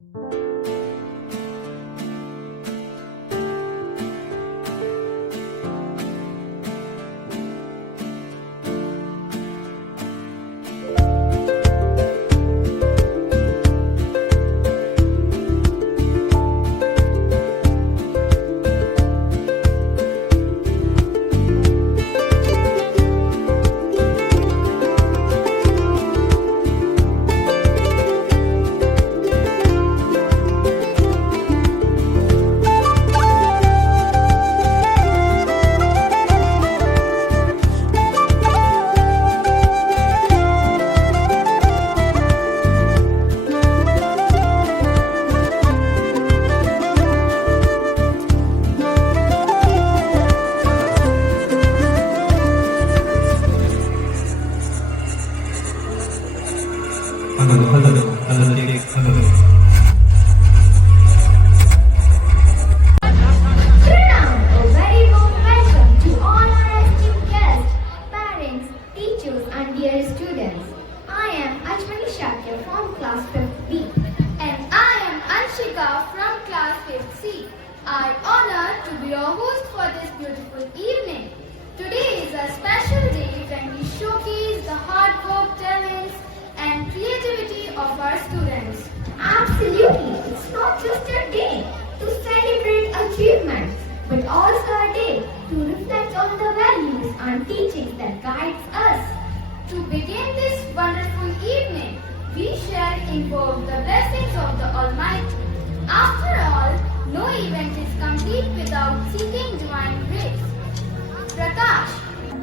A very warm welcome to all our esteemed guests, parents, teachers, and dear students. I am Ajmani Shakir from class 5th B. And I am Anshika from class 5th C. I honored to be your host for this beautiful evening. Today is a special day when we showcase the hard work, talents, and creativity of our students. Absolutely, it's not just a day to celebrate achievements, but also a day to reflect on the values and teachings that guides us. To begin this wonderful evening, we shall invoke the blessings of the Almighty. After all, no event is complete without seeking divine grace. प्रकाश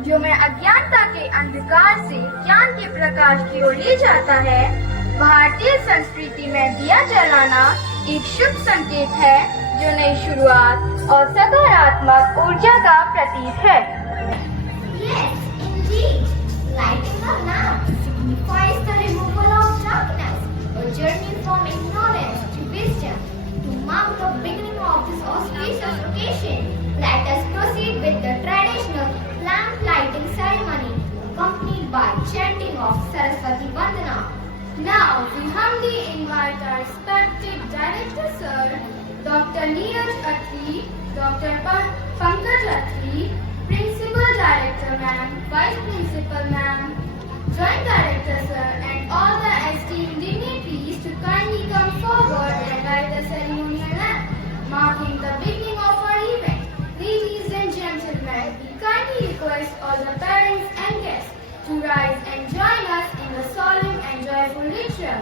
जो मैं अज्ञानता के अंधकार से ज्ञान के प्रकाश की ओर ले जाता है, भारतीय संस्कृति में दिया जलाना एक शुभ संकेत है जो नई शुरुआत और सकारात्मक ऊर्जा का प्रतीक है। Yes, indeed. Lighting a lamp signifies the removal of darkness, a journey from ignorance to wisdom. To mark the beginning of this auspicious occasion, let us proceed with the traditional lamp lighting ceremony, accompanied by chanting of Saraswati Vandana. Now we humbly invite our respected Director Sir, Dr. Neeraj Atri, Dr. Pankaj Atri, Principal Director Ma'am, Vice Principal Ma'am, Joint Director Sir, and all the esteemed dignitaries to kindly come forward and light the ceremonial lamp, marking the beginning of our event. Ladies and gentlemen, we kindly request all the parents and guests to rise and join us in the solemn and joyful ritual.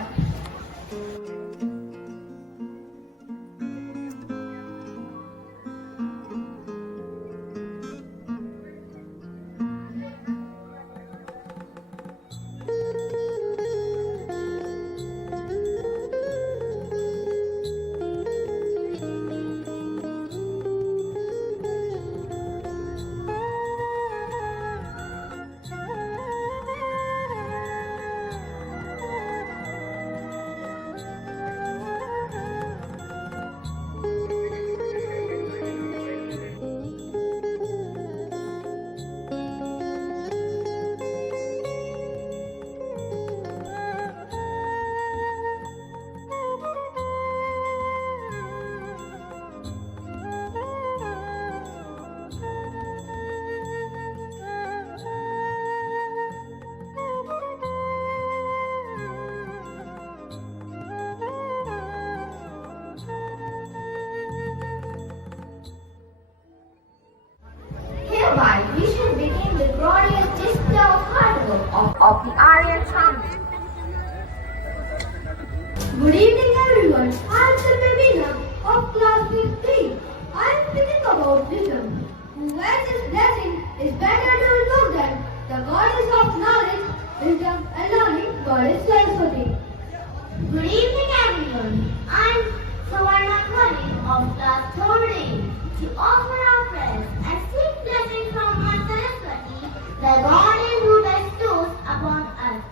Hereby, we shall begin the glorious display of hard work of the Aryan family. Good evening, everyone. I am Sarvabina of class 5th. I am speaking about wisdom. Who wears this blessing is better to know that the goddess of knowledge, wisdom, and learning, goddess Saraswati. Good evening, everyone. I'm Savarna Khali of class 3rd to offer our prayers and seek blessings from Mother Saraswati, the goddess who bestows upon us.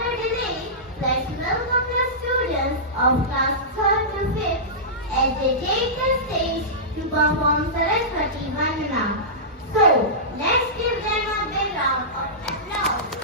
further delay, let's welcome the students of class 3rd to 5th as they take the stage to perform Saraswati Vandana. So, let's give them a big round of applause.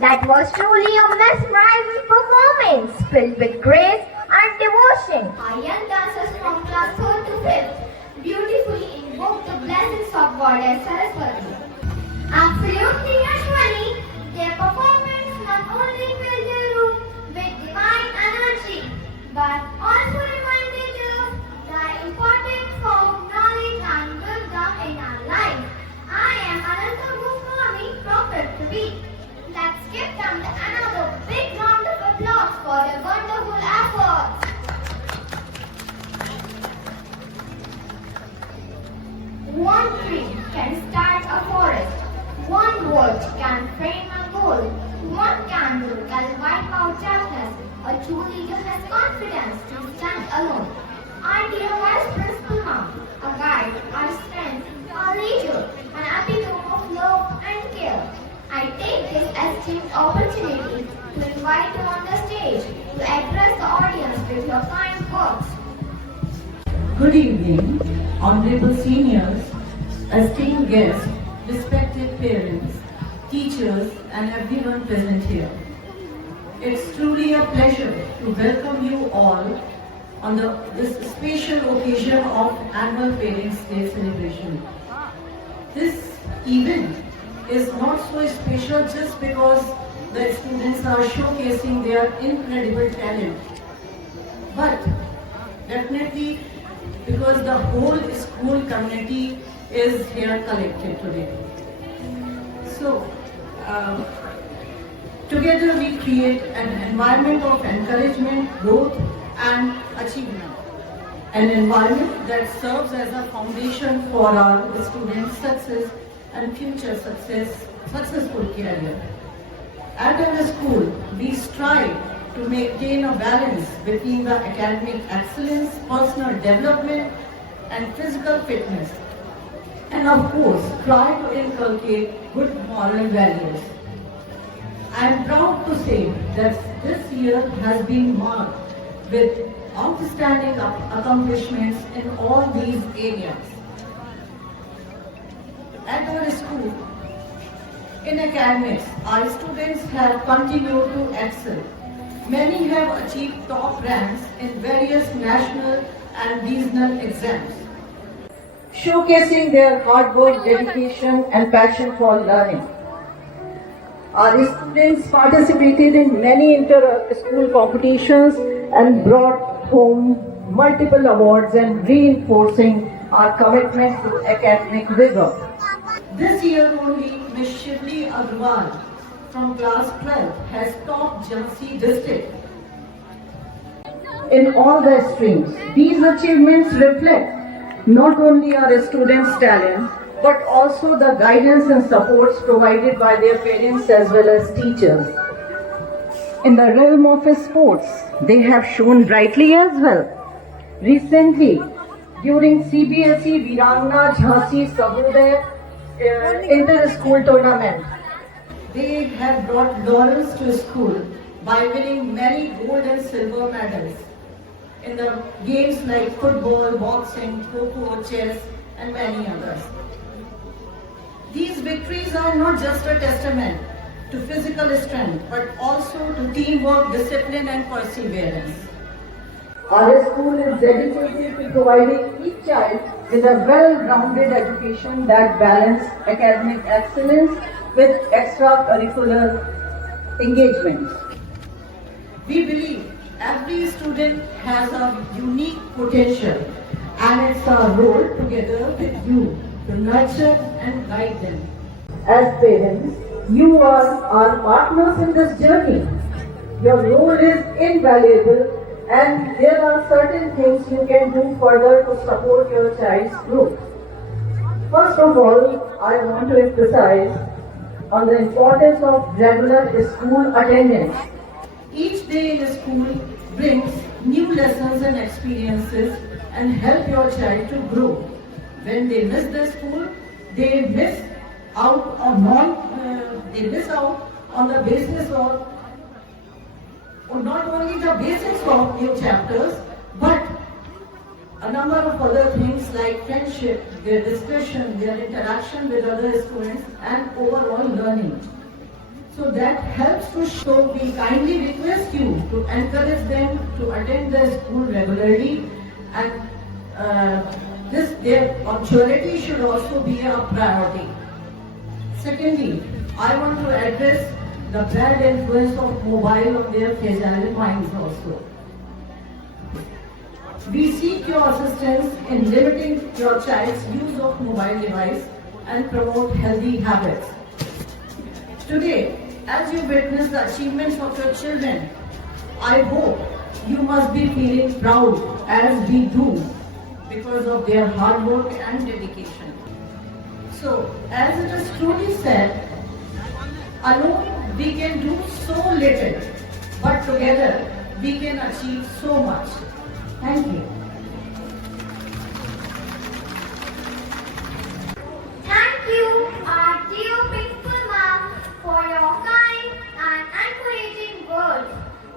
That was truly a mesmerizing performance filled with grace and devotion. Our young dancers from class 3rd to 5th beautifully invoked the blessings of Goddess Saraswati. Absolutely Ashwani, their performance not only filled the room with divine energy, but also reminded us the importance of knowledge and wisdom in our life. I am Ananta Goswami from 5th B. Let's give them another big round of applause for their wonderful efforts. One tree can start a forest. One word can frame a goal. One candle can wipe out darkness. A true leader has confidence to stand alone. Our dear Vice Principal Ma'am, a guide, our strength, our leader, an epitome of love and care. I take this esteemed opportunity to invite you on the stage to address the audience with your kind words. Good evening, honorable seniors, esteemed guests, respected parents, teachers, and everyone present here. It's truly a pleasure to welcome you all on this special occasion of annual Parents' Day celebration. This event is not so special just because the students are showcasing their incredible talent, but definitely because the whole school community is here collected today. So, together we create an environment of encouragement, growth and achievement. An environment that serves as a foundation for our students' success and future successful career. At our school, we strive to maintain a balance between the academic excellence, personal development and physical fitness. And of course, try to inculcate good moral values. I am proud to say that this year has been marked with outstanding accomplishments in all these areas. At our school, in academics, our students have continued to excel. Many have achieved top ranks in various national and regional exams, showcasing their hard work, dedication and passion for learning. Our students participated in many inter-school competitions and brought home multiple awards and reinforcing our commitment to academic rigor. This year only, Ms. Shivli Agrawal from class 12 has topped Jhansi district in all the streams. These achievements reflect not only our students' talent, but also the guidance and supports provided by their parents as well as teachers. In the realm of sports, they have shown brightly as well. Recently, during CBSE Virangana Jhansi Sahodaya inter-school tournament, they have brought laurels to school by winning many gold and silver medals in the games like football, boxing, kho-kho, chess and many others. These victories are not just a testament to physical strength, but also to teamwork, discipline and perseverance. Our school is dedicated to providing each child with a well-rounded education that balances academic excellence with extracurricular engagements. We believe every student has a unique potential, and it's our role together with you to nurture and guide them. As parents, you are our partners in this journey. Your role is invaluable, and there are certain things you can do further to support your child's growth. First of all, I want to emphasize on the importance of regular school attendance. Each day in school brings new lessons and experiences and help your child to grow. When they miss the school, they miss out on the basis of not only the basics of new chapters, but a number of other things like friendship, their discussion, their interaction with other students, and overall learning. So that helps to show. We kindly request you to encourage them to attend the school regularly, and their punctuality should also be a priority. Secondly, I want to address the bad influence of mobile on their fragile minds also. We seek your assistance in limiting your child's use of mobile device and promote healthy habits. Today, as you witness the achievements of your children, I hope you must be feeling proud as we do because of their hard work and dedication. So, as it is truly said, alone we can do so little, but together we can achieve so much. Thank you. Thank you, our dear principal ma'am, for your kind and encouraging words.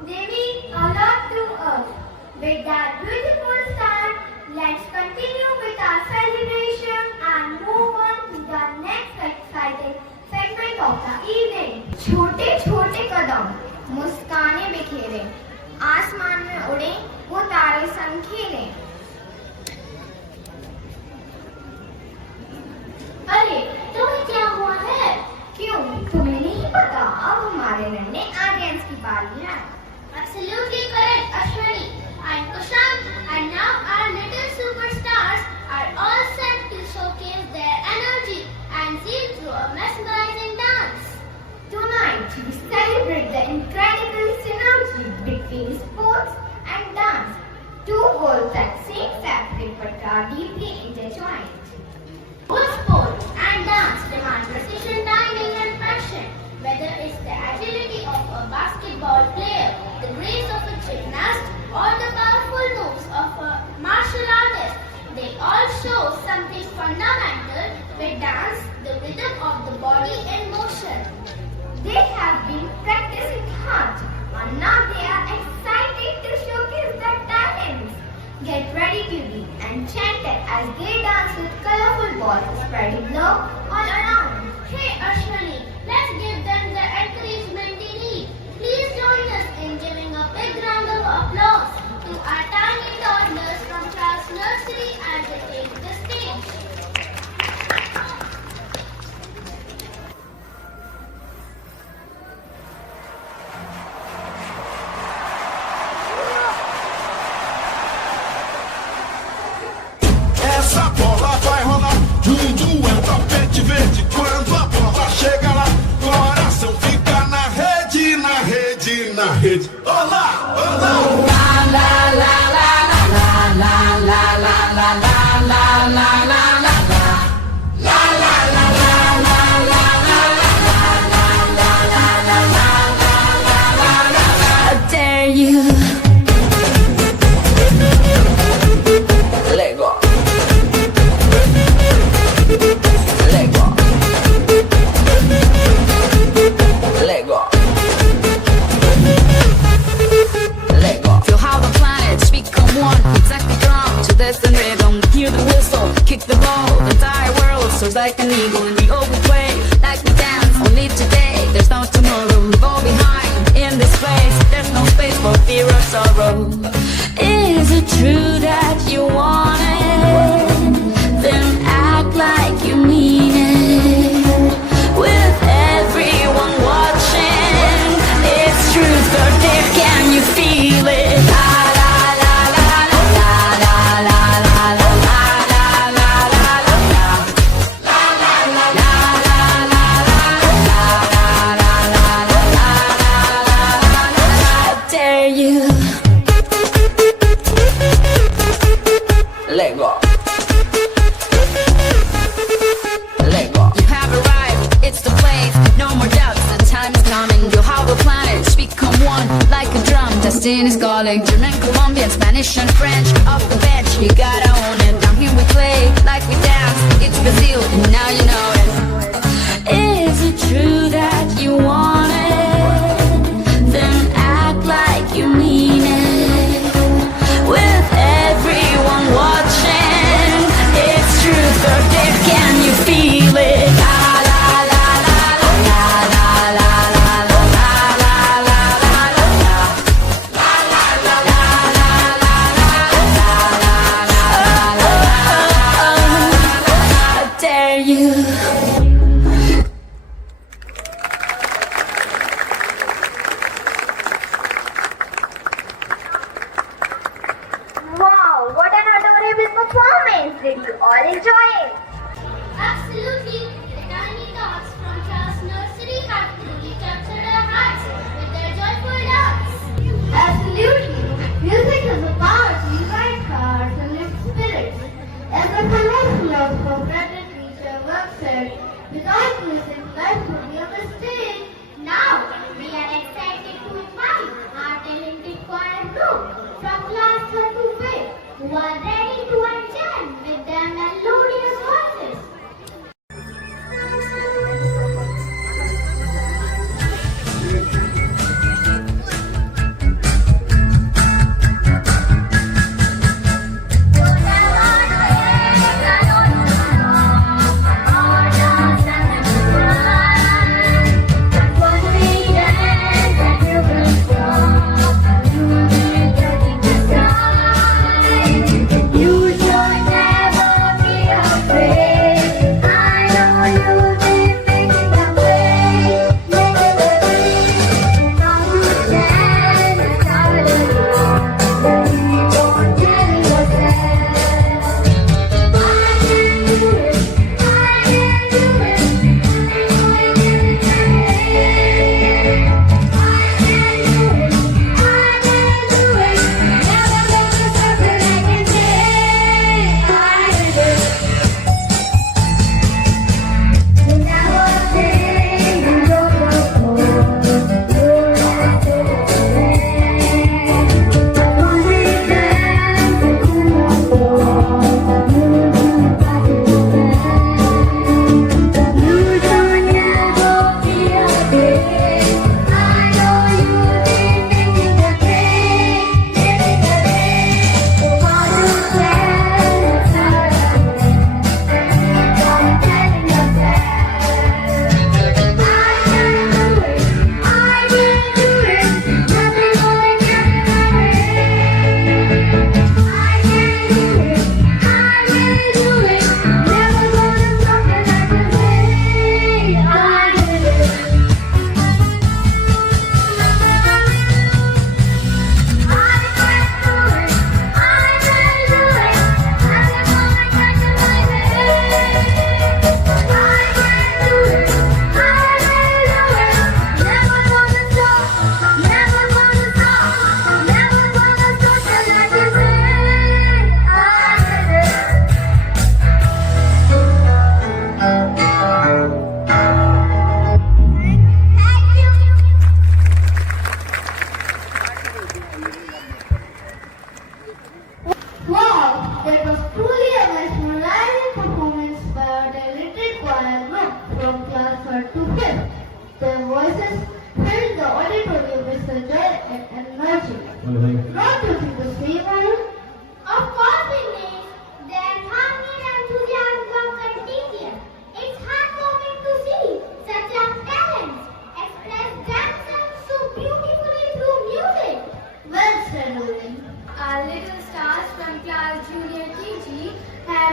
They mean a lot to us. With that beautiful start, let's continue with our celebration and move on to the next exciting segment of the evening. छोटे छोटे कदम मुस्काने बिखेरे आसमान में उड़े वो तारे संग खेले। अरे तुम्हें क्या हुआ है? क्यों, तुम्हें नहीं पता? अब हमारे नन्हे आर्यंस की बारी है। Absolutely correct, Ashwani and Kushank. And now our little superstars are all set to showcase their energy and zeal through a mesmerizing dance. Tonight, we celebrate the incredible synergy between sports and dance, two worlds that seem separate but are deeply intertwined. Both sport and dance demand precision, timing, and passion. Whether it's the agility of a basketball player, the grace of a gymnast, or the powerful moves of a martial artist, they all show something fundamental with dance, the rhythm of the body in motion. They have been practicing hard, and now they are excited to showcase their talents. Get ready to be enchanted as they dance with colorful balls spreading love all around. Hey Ashwani, let's give them the encouragement they need. Please join us in giving a big round of applause to our tiny toddlers from class nursery as they take the stage. Essa bola vai rolar, Dudu é o tapete verde. Quando a bola chega lá, coração fica na rede, na rede, na rede. Olá, olá! I dare you. Let go. Let go. Let go. Let go. Feel how the planets become one. Exactly drum to this and rhythm. Hear the whistle, kick the ball. The entire world soars like an eagle, and we all play like we dance. Only today, there's no tomorrow. We fall behind in this place. There's no space for fear or sorrow. Is it true that you want it? Then act like you mean it. With everyone watching, it's truth or dare. Can you feel it? La la la la la la la la la la la la I dare you. Let go. Let go. You have arrived, it's the place. No more doubts, the time is coming. You'll have the planets become one like a drum. Destiny's calling. German, Colombian, Spanish, and French. Off the bench, you gotta own it. Down here we play like we dance. It's Brazil, and now you know it. Is it true that you want it? Then act like you mean it. With everyone watching, it's truth or dare. Can you feel it? La la la la la la la la la la la I dare you. Wow, what an adorable performance! Did you all enjoy it? Absolutely, the tiny tots from class nursery have truly captured our hearts with their joyful dance. Absolutely. Music is a power to unite hearts and lift spirits. As the philosopher Frederick Nietzsche once said, without music, life would be a mistake. Now, we are excited to invite our talented choir group from class 3rd to 5th who are ready to enchant with their melodious voices. Thank you.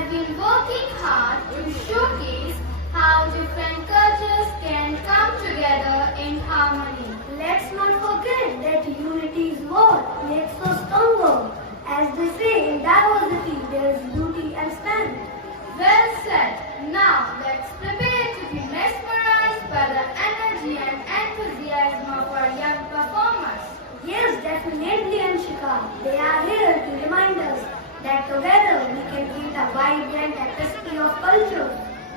has been working hard to showcase how different cultures can come together in harmony. Let's not forget that unity is what makes us stronger. As they say, in diversity there is beauty and strength. Well said. Now let's prepare to be mesmerized by the energy and enthusiasm of our young performers. Yes, definitely, Anshika. They are here to remind us that together we can create a vibrant tapestry of culture.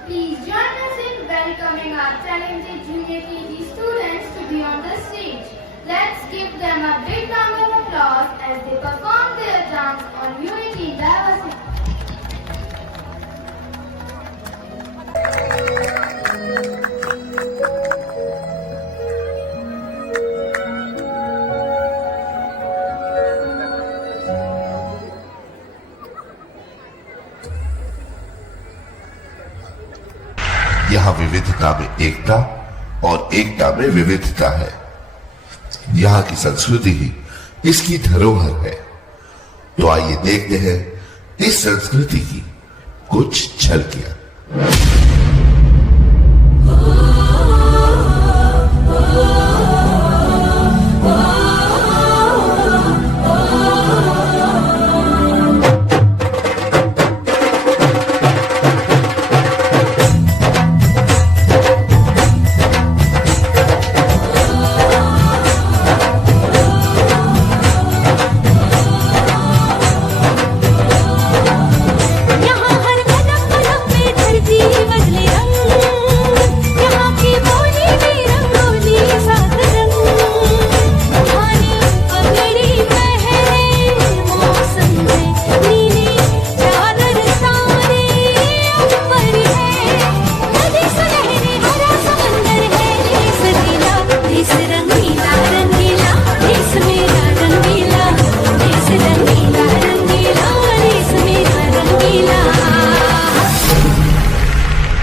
Please join us in welcoming our talented Junior KG students to be on the stage. Let's give them a big round of applause as they perform their dance on Unity in Diversity. यहाँ विविधता में एकता और एकता में विविधता है। यहाँ की संस्कृति ही इसकी धरोहर है। तो आइए देखते हैं इस संस्कृति की कुछ झलकियां।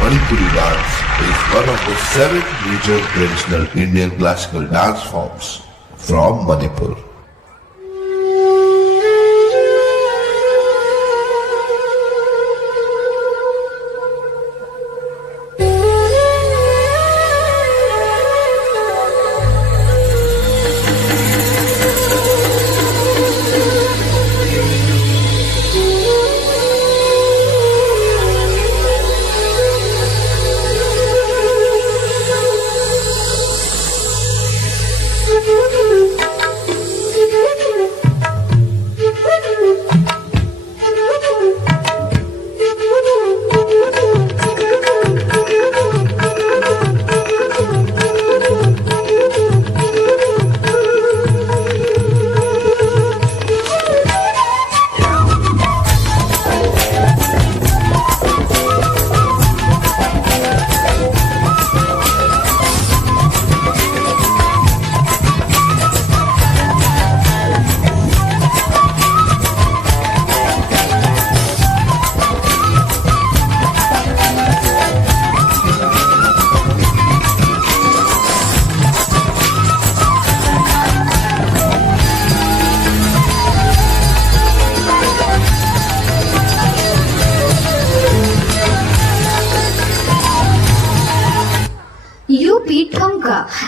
Manipuri dance is one of the 7 major traditional Indian classical dance forms from Manipur.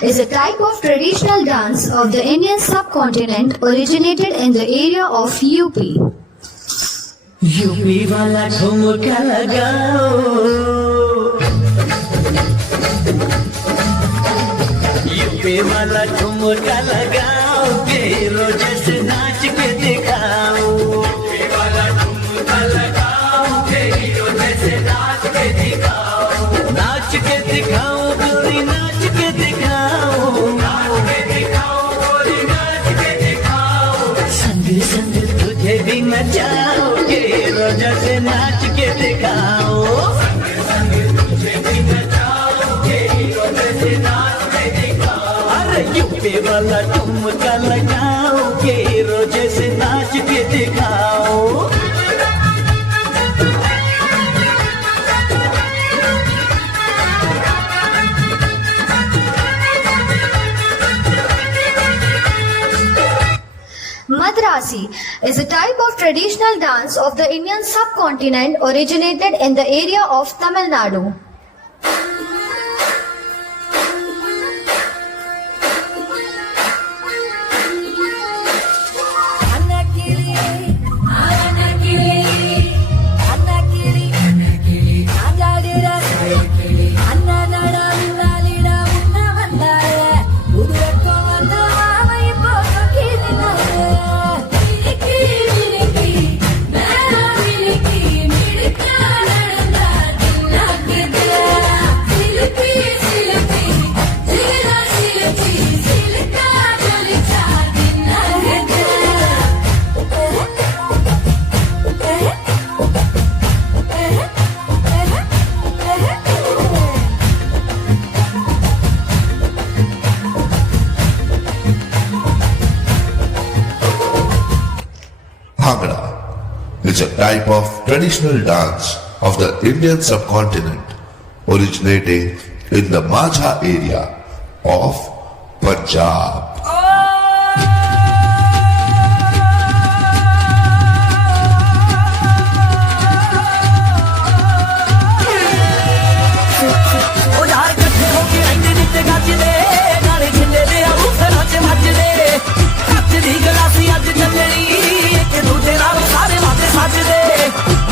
is a type of traditional dance of the Indian subcontinent originated in the area of UP. UP वाला ठुमका लगाओ, UP वाला ठुमका लगाओ, तेरो जैसे नाच के दिखाओ, यूपी वाला ठुमका लगाओ, तेरो जैसे नाच के दिखाओ, नाच के दिखाओ गोरी, नाच के दिखाओ, नाच के दिखाओ गोरी, नाच के दिखाओ, संग संग तुझे भी नचाओ, तेरो जैसे नाच के दिखाओ, संग संग तुझे भी नचाओ, तेरो जैसे नाच के दिखाओ, अरे यूपी वाला ठुमका लगाओ के Kasi is a type of traditional dance of the Indian subcontinent originated in the area of Tamil Nadu. Bhangra is a type of traditional dance of the Indian subcontinent originating in the Majha area of Punjab. ਉਹ ਯਾਰ ਇਕੱਠੇ ਹੋ ਕੇ ਰਹਿੰਦੇ ਨੀ ਤੇ ਗੱਜਦੇ ਨਾਲੇ ਜਿੰਨੇ ਦੇ ਆ ਘਰਾਂ 'ਚ ਵੱਜਦੇ ਕੱਚ ਦੀ ਗਲਾਸੀ ਅੱਜ ਚੱਲਣੀ ਇੱਕ ਦੂਜੇ ਨਾਲ ਸਾਰੇ ਵਾਦੇ ਸੱਜਦੇ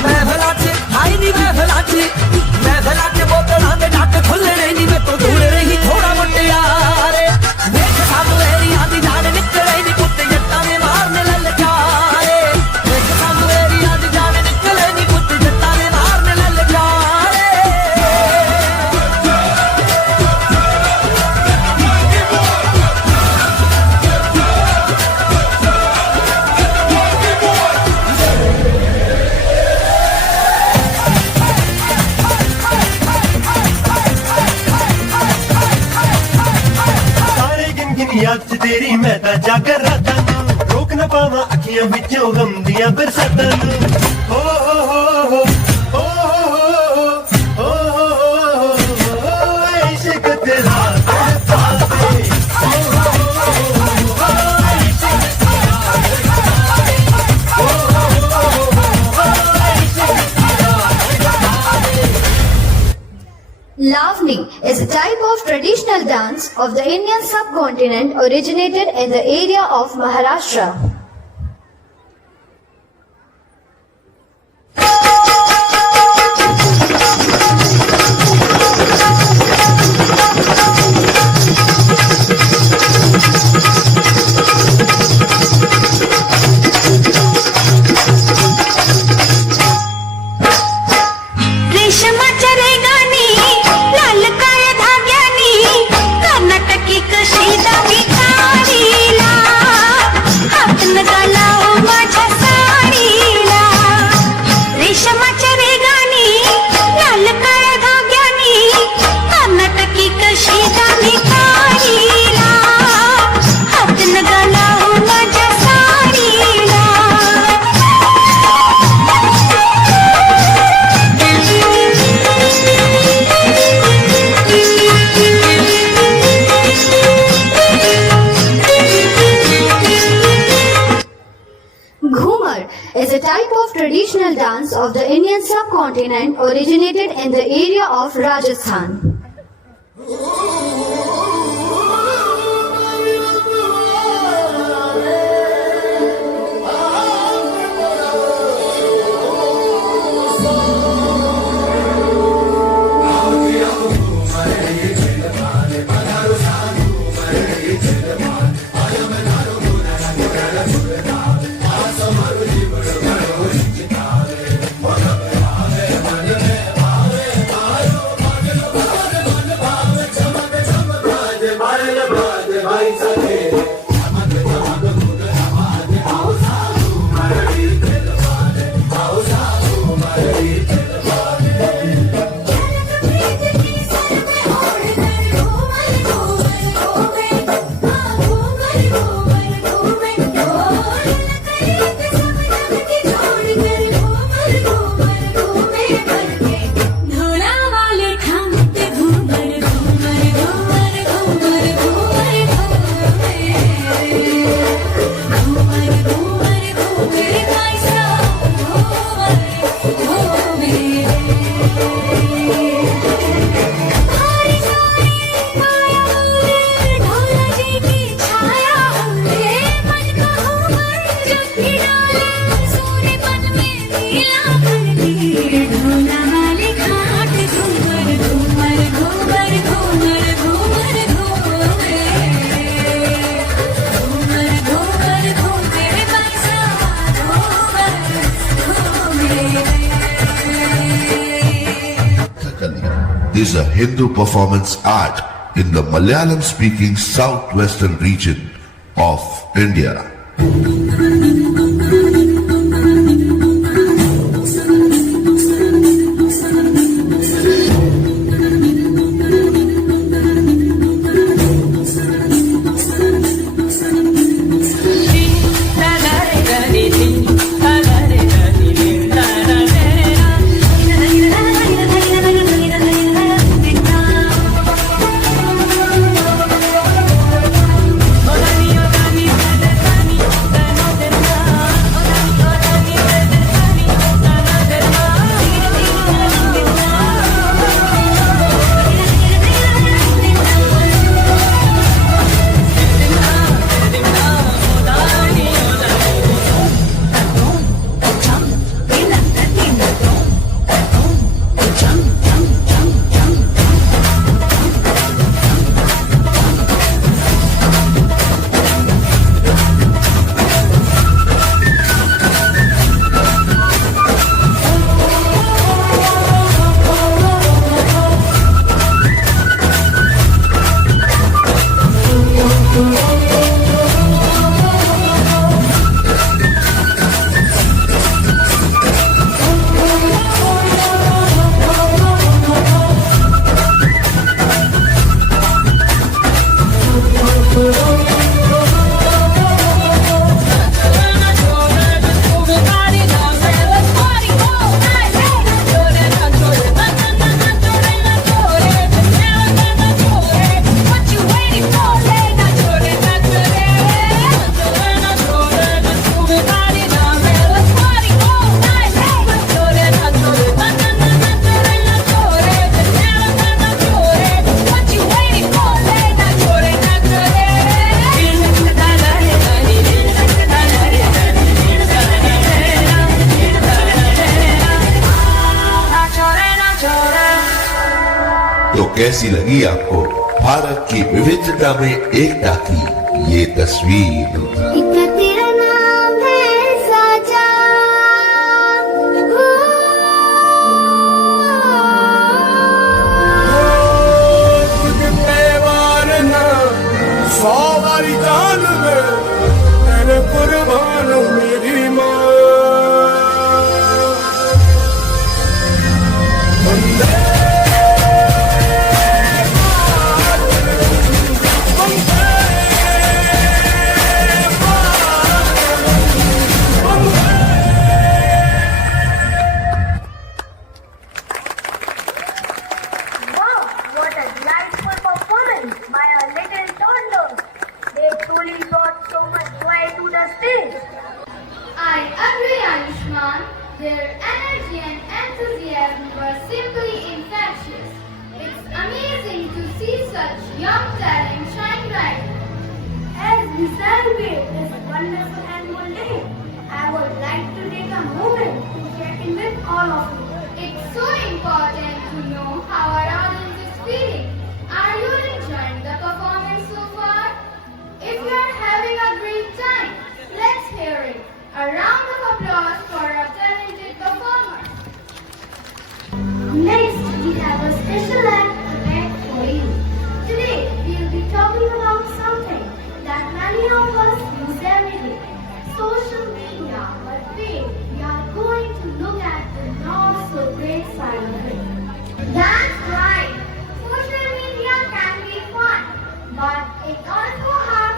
ਮਹਿਫਲਾਂ 'ਚ ਹਾਈ ਨੀ ਮਹਿਫਲਾਂ 'ਚ ਬੋਤਲਾਂ ਦੇ ਡੱਕ ਖੁੱਲਣੇ ਨੀ ਮੇਤੋਂ ਦੂਰ ਰਹੀ ਥੋੜਾ ਮੁਟਿਆਰੇ ਵੇਖ ਸਾਨੂੰ ਏਰੀਆਂ ਦੀ ਜਾਨ ਨਿਕਲੇ ਨੀ ਕੁੱਤੇ ਜੱਟਾਂ ਦੇ ਮਾਰਨੇ ਲਲਕਾਰੇ ਵੇਖ ਸਾਨੂੰ ਏਰੀਆਂ ਦੀ ਜਾਨ ਨਿਕਲੇ ਨੀ ਕੁੱਤੇ ਜੱਟਾਂ ਦੇ ਮਾਰਨੇ ਲਲਕਾਰੇ ਸਾਰੇ ਗਿਨ ਯਾਦ ਚ ਤੇਰੀ ਮੈਂ ਤਾਂ ਜਾਗਰ ਰਾਤਾਂ ਨੂੰ ਰੋਕ ਨਾ ਪਾਵਾਂ ਅੱਖੀਆਂ ਵਿੱਚੋਂ ਗਮ ਦੀਆਂ ਬਰਸਾਤਾਂ ਨੂੰ ਹੋ ਹੋ ਹੋ ਹੋ ਹੋ ਹੋ ਇਸ਼ਕ ਤੇਰਾ Lavani is a type of traditional dance of the Indian subcontinent originated in the area of Maharashtra. रेशमाच्या रेगानी लाल काळ्या धाग्यानी कर्नाटकी कशी दावी काढीला हातन घालाव माझ्या साडीला रेशमाच्या रेगानी लाल काळ्या धाग्यानी कर्नाटकी कशी दावी काढीला हातन घालाव माझ्या साडीला Ghumar is a type of traditional dance of the Indian subcontinent originated in the area of Rajasthan. is a Hindu performance art in the Malayalam-speaking southwestern region of India. तो कैसी लगी आपको भारत की विविधता में एकता की ये तस्वीर? तेरा नाम है साजा, सवारी जान में तेरे कुर्बान मेरी माँ। what a delightful performance by our little toddlers. They truly brought so much joy to the stage. I agree, Ayushman. Their energy and enthusiasm were simply infectious. It's amazing to see such young talent shine bright. As we celebrate this wonderful annual day, I would like to take a moment to check in with all of you. It's so important to know how our audience is feeling. Are you enjoying the performance so far? If you are having a great time, let's hear it. A round of applause for our talented performers. Next, we have a special act prepared for you. Today, we will be talking about something that many of us use every day, social media. But today, we are going to look at the not so great side of it. That's right. Social media can be fun, but it also has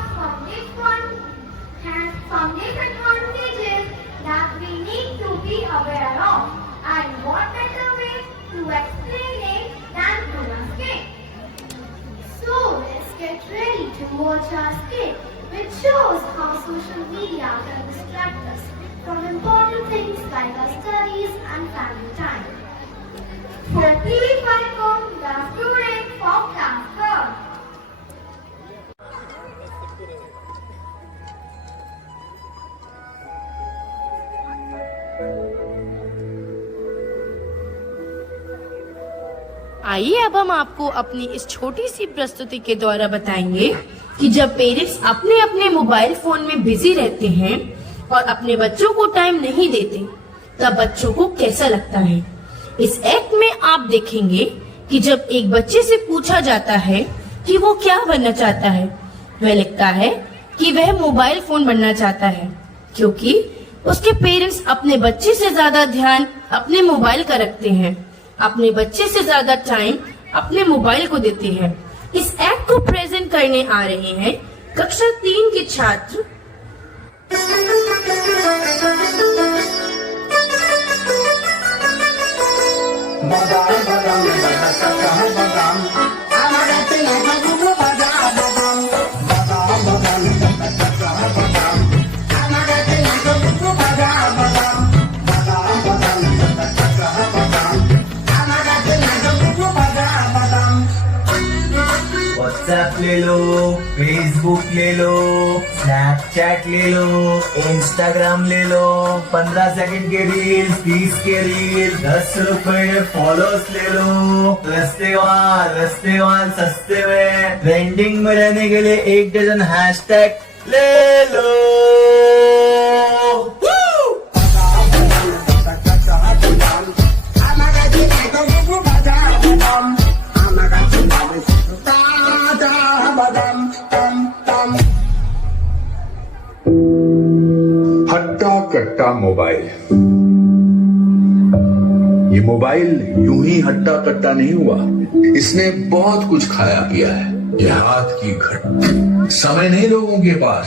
some disadvantages that we need to be aware of. And what better way to explain it than through a skit? So, let's get ready to watch our skit, which shows how social media can distract us from important things like our studies and family time. For TV5com, the student for class 3rd. आइए अब हम आपको अपनी इस छोटी सी प्रस्तुति के द्वारा बताएंगे कि जब पेरेंट्स अपने अपने मोबाइल फोन में बिजी रहते हैं और अपने बच्चों को टाइम नहीं देते, तब बच्चों को कैसा लगता है। इस एक्ट में आप देखेंगे कि कि जब एक बच्चे से पूछा जाता है कि वो क्या बनना चाहता है, वह लिखता है कि वह मोबाइल फोन बनना चाहता है, क्योंकि उसके पेरेंट्स अपने बच्चे से ज्यादा ध्यान अपने मोबाइल का रखते हैं, अपने बच्चे से ज्यादा टाइम अपने मोबाइल को देते हैं। इस एक्ट को प्रेजेंट करने आ रहे हैं कक्षा 3 के छात्र व्हाट्सएप ले लो, फेसबुक ले लो, स्नैपचैट ले लो, इंस्टाग्राम ले लो, 15 सेकंड के रील, 30 के रील, 10 रुपए फॉलोअर्स ले लो। रस्तेवाल सस्ते में ट्रेंडिंग में रहने के लिए 1 डजन हैशटैग ले लो। हट्टा कट्टा मोबाइल। ये मोबाइल यूं ही हट्टा कट्टा नहीं हुआ, इसने बहुत कुछ खाया पिया है। ये हाथ की घट समय नहीं लोगों के पास,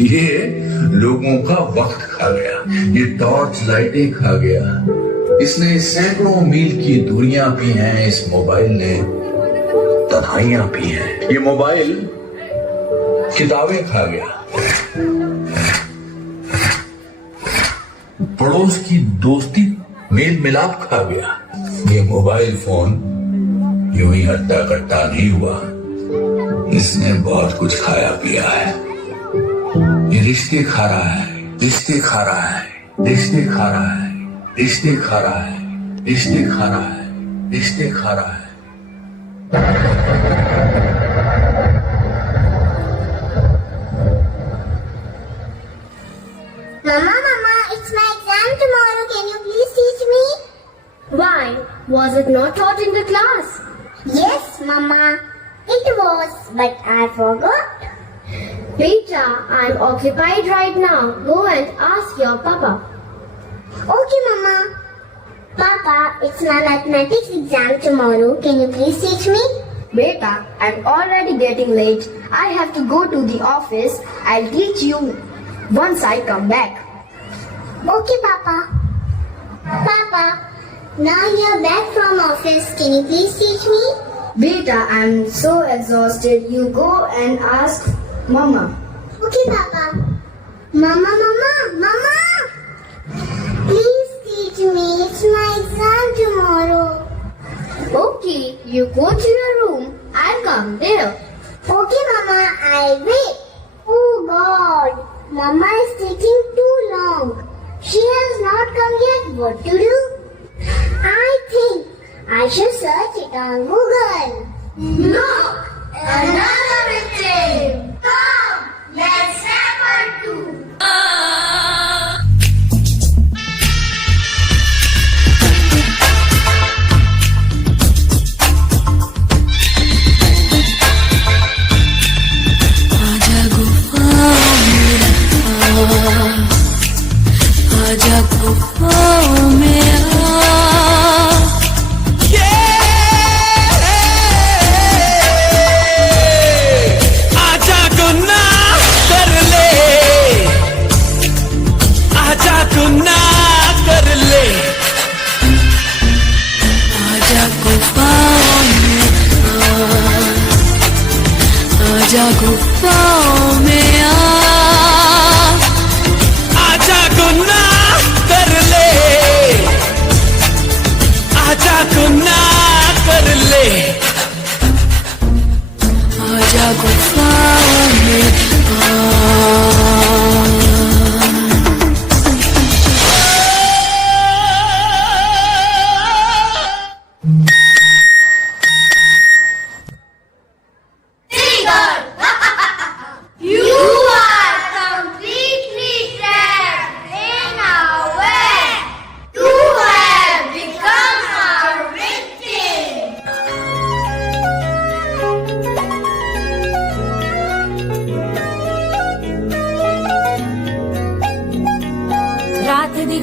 ये लोगों का वक्त खा गया, ये टॉर्च लाइटें खा गया। इसने सैकड़ों मील की दूरियां पी हैं, इस मोबाइल ने तन्हाइयां पी हैं। ये मोबाइल किताबें खा गया, पड़ोस की दोस्ती मेल मिलाप खा गया। ये मोबाइल फोन यूं ही हट्टा कट्टा नहीं हुआ, इसने बहुत कुछ खाया पिया है। ये रिश्ते खा रहा है, रिश्ते खा रहा है, रिश्ते खा रहा है, रिश्ते खा रहा है, रिश्ते खा रहा है, रिश्ते खा रहा है। Mama, it's my exam tomorrow. Can you please teach me? Why? Was it not taught in the class? Yes, Mama. It was, but I forgot. Beta, I'm occupied right now. Go and ask your papa. Okay, Mama. Papa, it's my mathematics exam tomorrow. Can you please teach me? Beta, I'm already getting late. I have to go to the office. I'll teach you once I come back. Okay, Papa. Papa, now you're back from office. Can you please teach me? Beta, I'm so exhausted. You go and ask Mama. Okay, Papa. Mama. Please teach me. It's my exam tomorrow. Okay, you go to your room. I'll come there. Okay, Mama. I'll wait. Oh, God. Mama is taking too long. She has not come yet. What to do? I think I should search it on Google. Look! Another victim! Come! Let's have her too! आजा गुफाओं में आजा गुनाह कर ले, आजा गुनाह कर ले, आजा गुफाओं में आजा गुफाओं में आजा गुनाह कर ले, आजा गुनाह कर ले, आजा गुफाओं में You are completely trapped in our web. You have become our victim.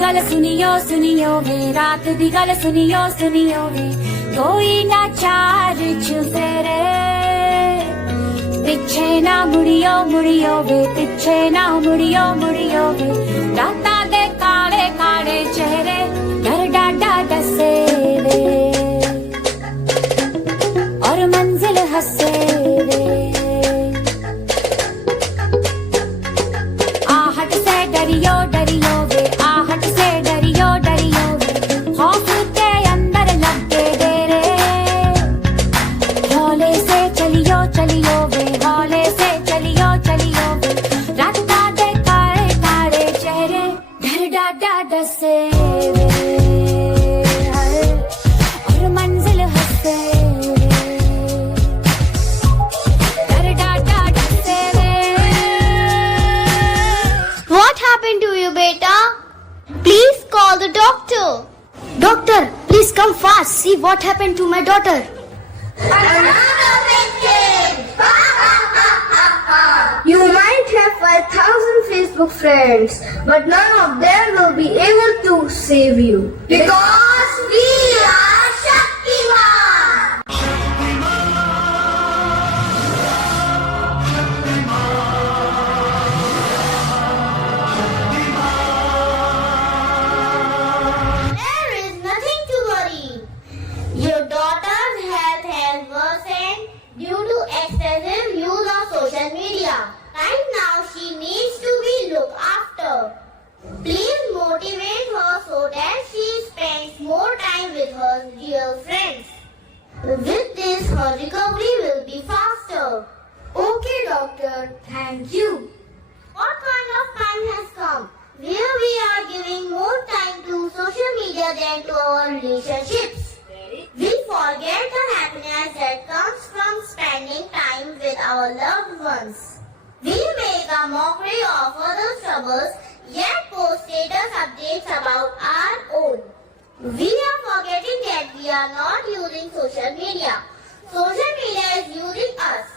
गल सुनियो सुनियो वे रात दी गल सुनियो सुनियो वे कोई ना चार चुफेरे पिछे ना मुड़ियो मुड़ियो वे पिछे ना मुड़ियो मुड़ियो वे राता दे काले काले चेहरे डर डाडा डसे वे और मंजिल हंसे वे आहट से डरियो डरियो वे आहट से डरियो डरियो वे खौफ के अंदर लगे डेरे हौले से चलियो चलियो वे हौले से चलियो चलियो वे राता दे काले काले चेहरे डर डाडा डसे वे और मंजिल हंसे डर डाडा डसे वे What happened to you, beta? Please call the doctor. Doctor, please come fast. See what happened to my daughter. You might have 5,000 Facebook friends, but none of them will be able to save you. Because we are Shaktiman. There is nothing to worry. Your daughter's health has worsened due to excessive use of social media. Right now, she needs to be looked after. Please motivate her so that she spends more time with her real friends. With this, her recovery will be faster. Okay, doctor. Thank you. What kind of time has come where we are giving more time to social media than to our relationships? We forget the happiness that comes from spending time with our loved ones. We make a mockery of others' troubles, yet post status updates about our own. We are forgetting that we are not using social media. Social media is using us.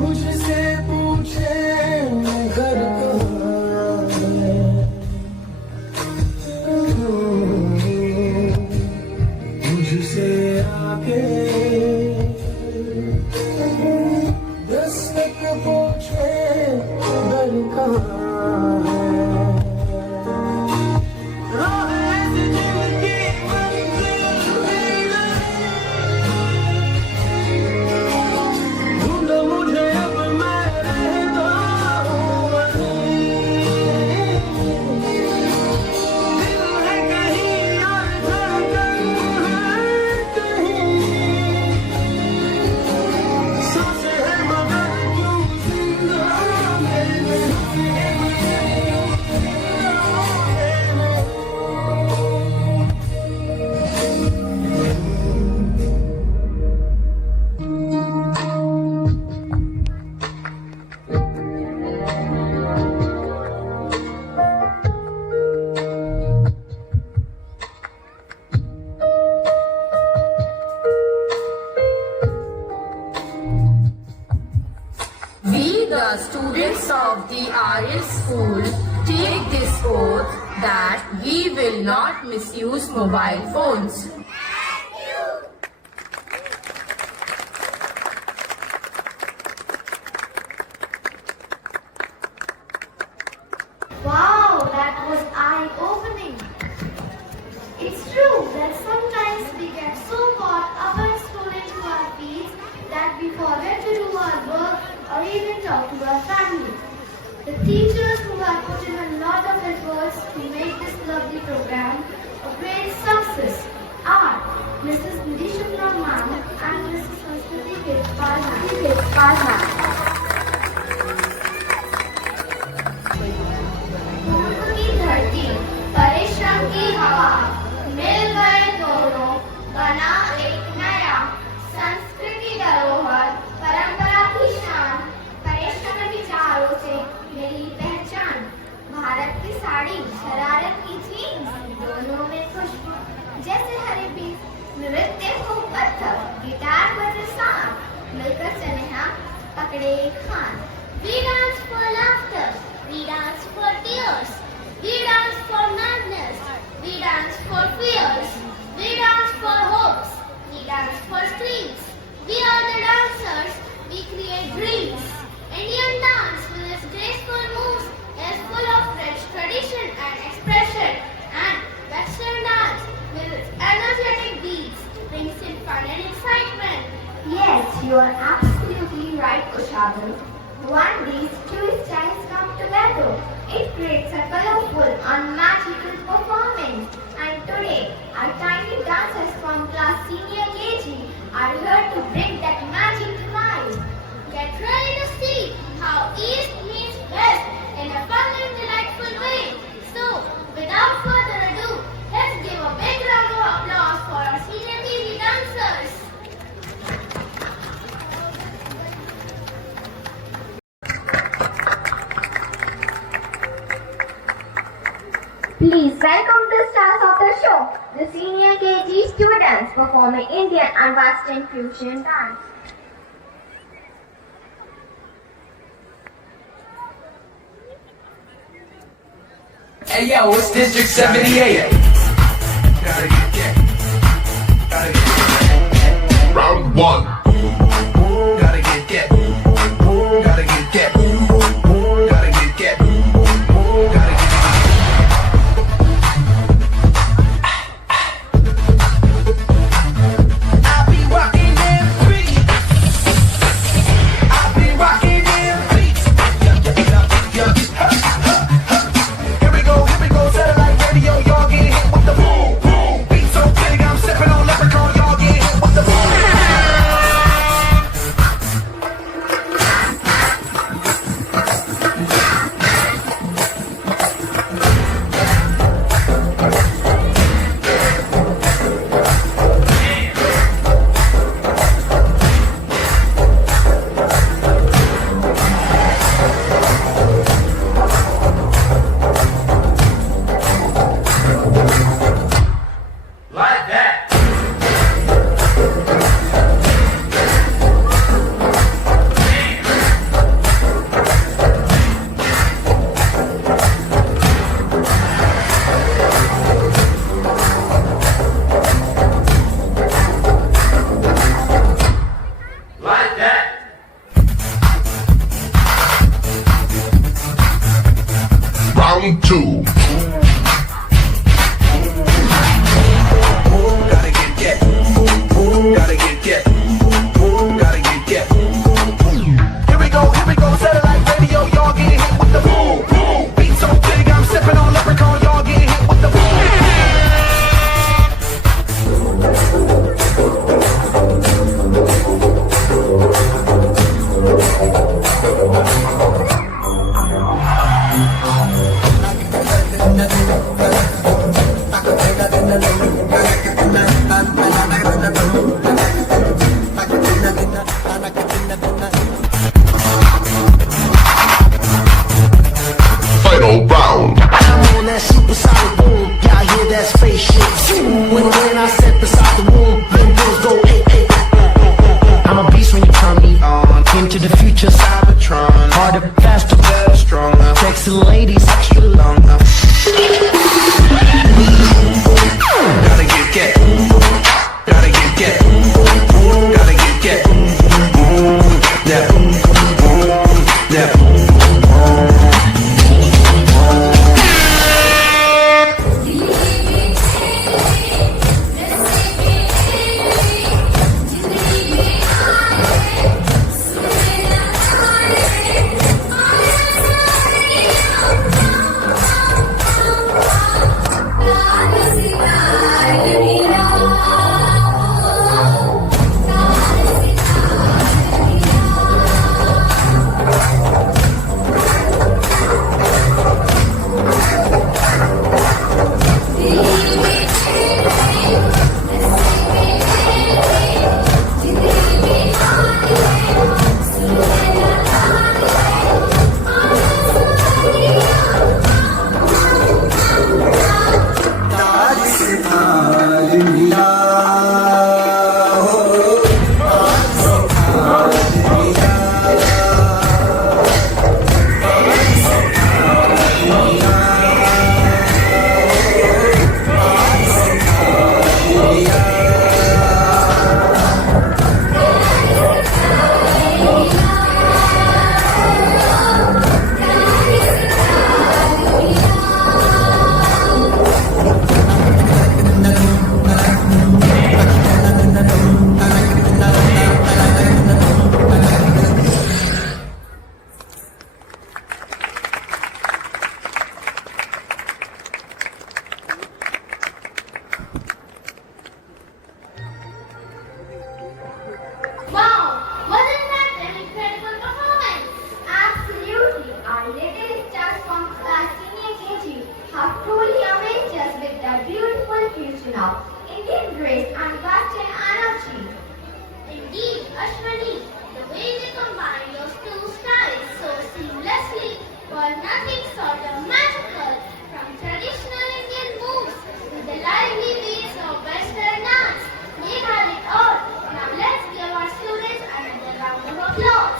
मुझसे पूछे घर मुझसे आके दस्तक पूछे घर कहाँ The students of the RL school take this oath that we will not misuse mobile phones. Wow, that was eye-opening. It's true that sometimes we get so caught up in scrolling to our feeds that we forget to do or even talk to our family. The teachers who have put in a lot of efforts to make this lovely program a great success are Mrs. Nidhishamra ma'am and Mrs. Sanskruti Kirpal ma'am. पूर्व की धरती, परिश्रम की हवा, मिल गए दोनों, बना एक नया संस्कृति धरोहर, परंपरा की शान, परिश्रम के चारों से मिली पहचान। भारत की साड़ी, शरारत की जीन्स, दोनों में खुशबू, जैसे हरे बीज, नृत्य हो पत्थर, गिटार बजे सांप, मिलकर चले हम पकड़े एक हाथ। We dance for laughter, we dance for tears, we dance for madness, we dance for fears, we dance for hopes, we dance for screams. We are the dancers, we create dreams. Indian dance with its graceful moves is full of rich tradition and expression, and Western dance with its energetic beats brings in fun and excitement. Yes, you are absolutely right, Kushagra. When these two styles come together, it creates a colorful and magical performance. And today, our tiny dancers from class senior KG are here to bring that magic to life. Get ready to see how East meets West in a fun and delightful way. So, without further ado, let's give a big round of applause for our senior KG dancers. Please welcome the stars of the show, the senior KG students performing Indian and Western fusion dance. Hey yo, it's District 78. Round one. Gotta get that. Gotta get that. Gotta get that. Gotta get I be rocking them beats. I be rocking them beats. Here we go, satellite radio, y'all get hit with the boom, boom. Beat so big, I'm stepping on leprechaun, y'all get hit with the boom. Like that. Like that. Round two. Gotta get that. Gotta get that. Gotta get that. Here we go, satellite radio, y'all get hit with the boom, boom. Beat so big, I'm stepping on leprechaun, y'all get hit with the boom. Final round. I'm on that supersonic boom, y'all hear that spaceship. When I step inside the room, windows go 8. I'm a beast when you turn me on. Into the future, Cybertron. Harder, faster, better, stronger. Sexy ladies, extra longer. Gotta get that. Gotta get that. Gotta get that. That. That. from class senior KG have truly amazed us with their beautiful fusion of Indian grace and Western energy. Indeed, Ashwani, the way they combine those two styles so seamlessly was nothing short of magical. From traditional Indian moves to the lively ways of Western dance, they had it all. Now let's give our students another round of applause.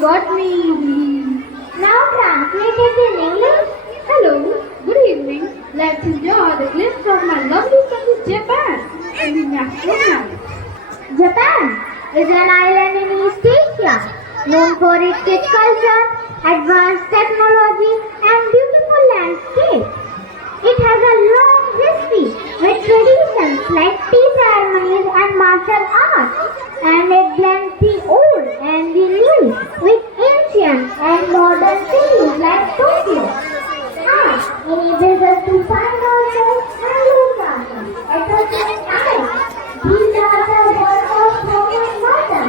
Got me. Now translated in English. Hello, good evening. Let's enjoy the glimpse of my lovely country, Japan. Japan is an island in East Asia, known for its rich culture, advanced technology, and beautiful landscape. It has a long history with traditions like tea ceremonies and martial arts, and it blends the old and the new with ancient and modern cities like Tokyo. Enables us to find ourselves and lose ourselves at the same time. These are the work of Roman Martin.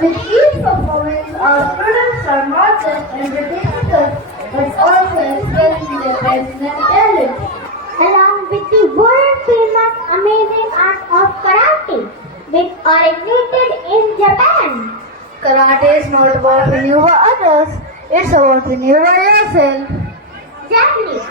With each performance, our students are not just entertaining us, but also expressing their personal talent. Along with the world famous amazing art of karate, which originated in Japan. Karate is not about winning over others, it's about winning over yourself. Japanese,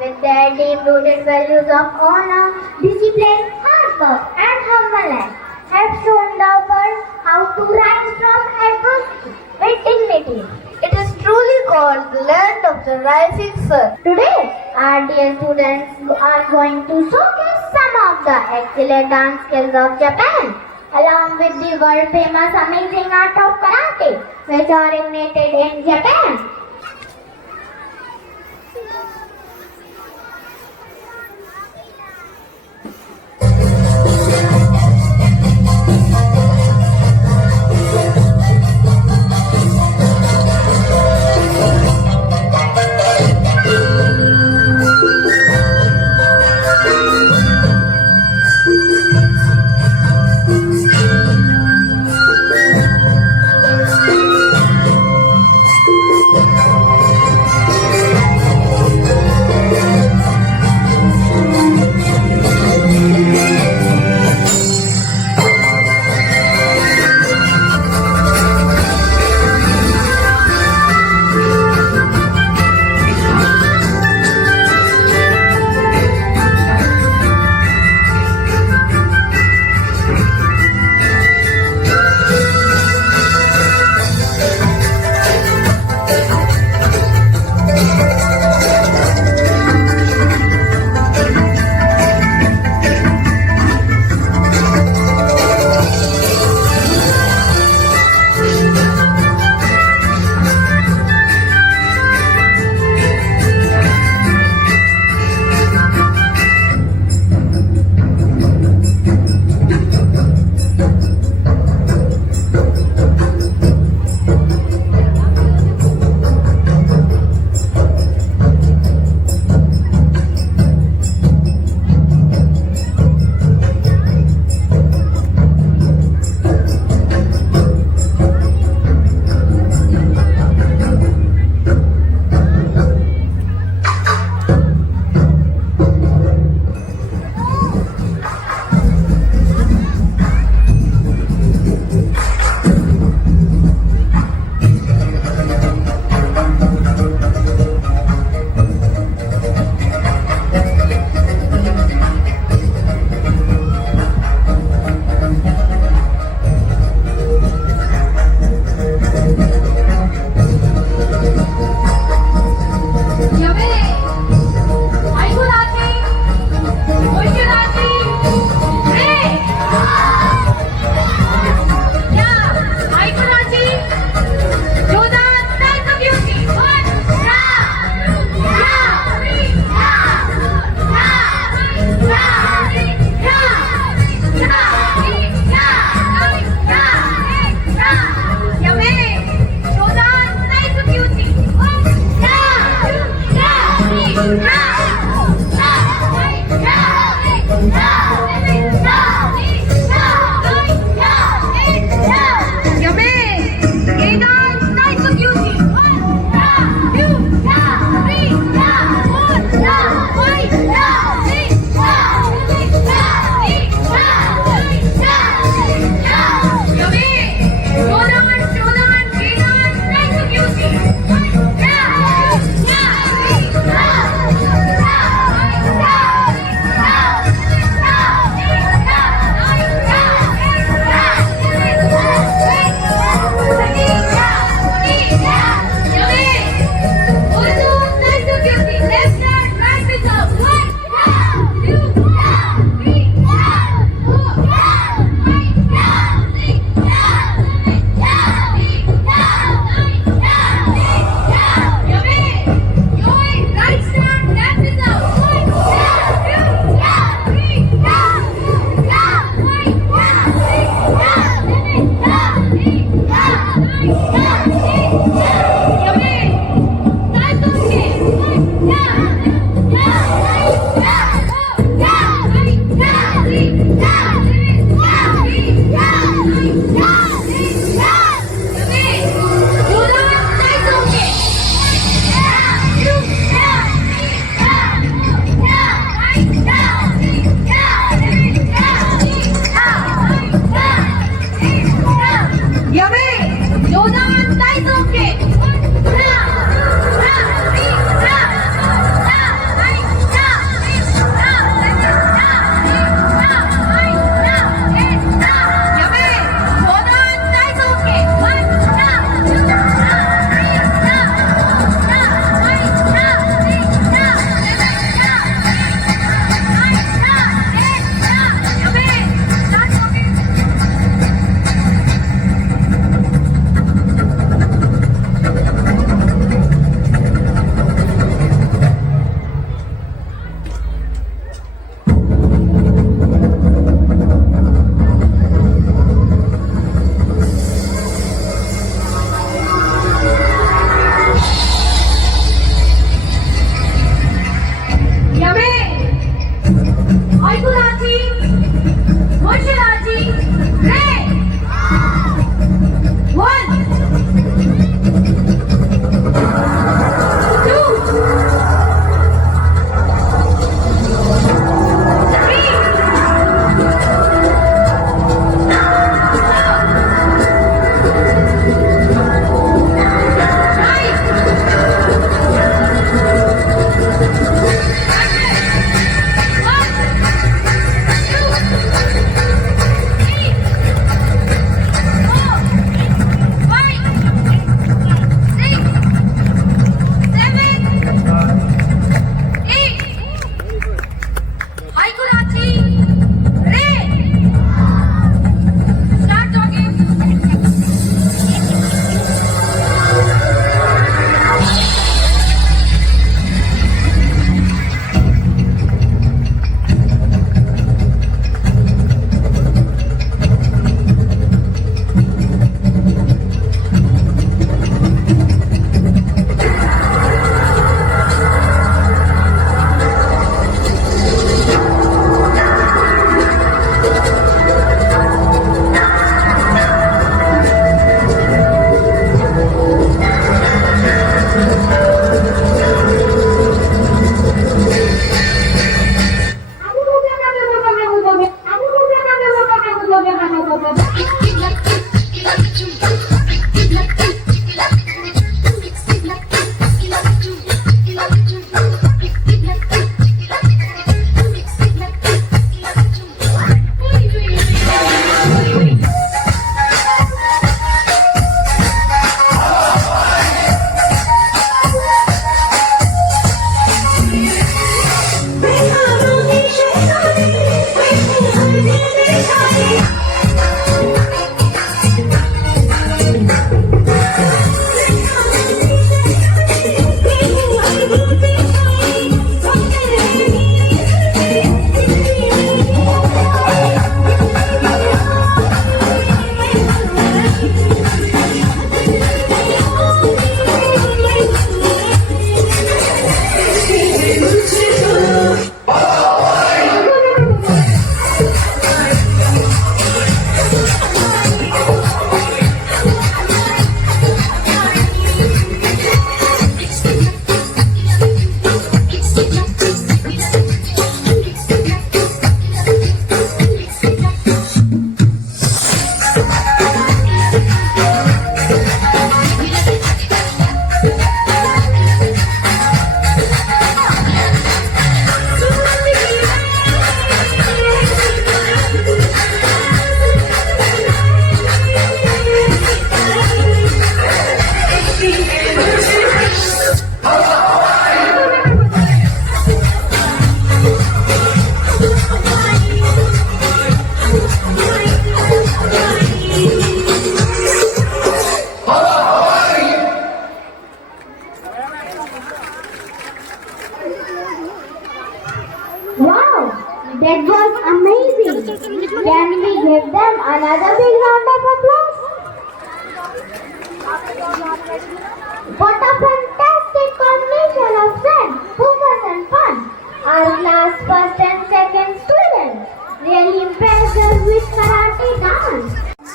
with their deep-rooted values of honor, discipline, hard work, and humbleness, have shown the world how to rise from adversity with dignity. It is truly called the land of the rising sun. Today, our dear students are going to showcase some of the excellent dance skills of Japan, along with the world famous amazing art of karate, which originated in Japan.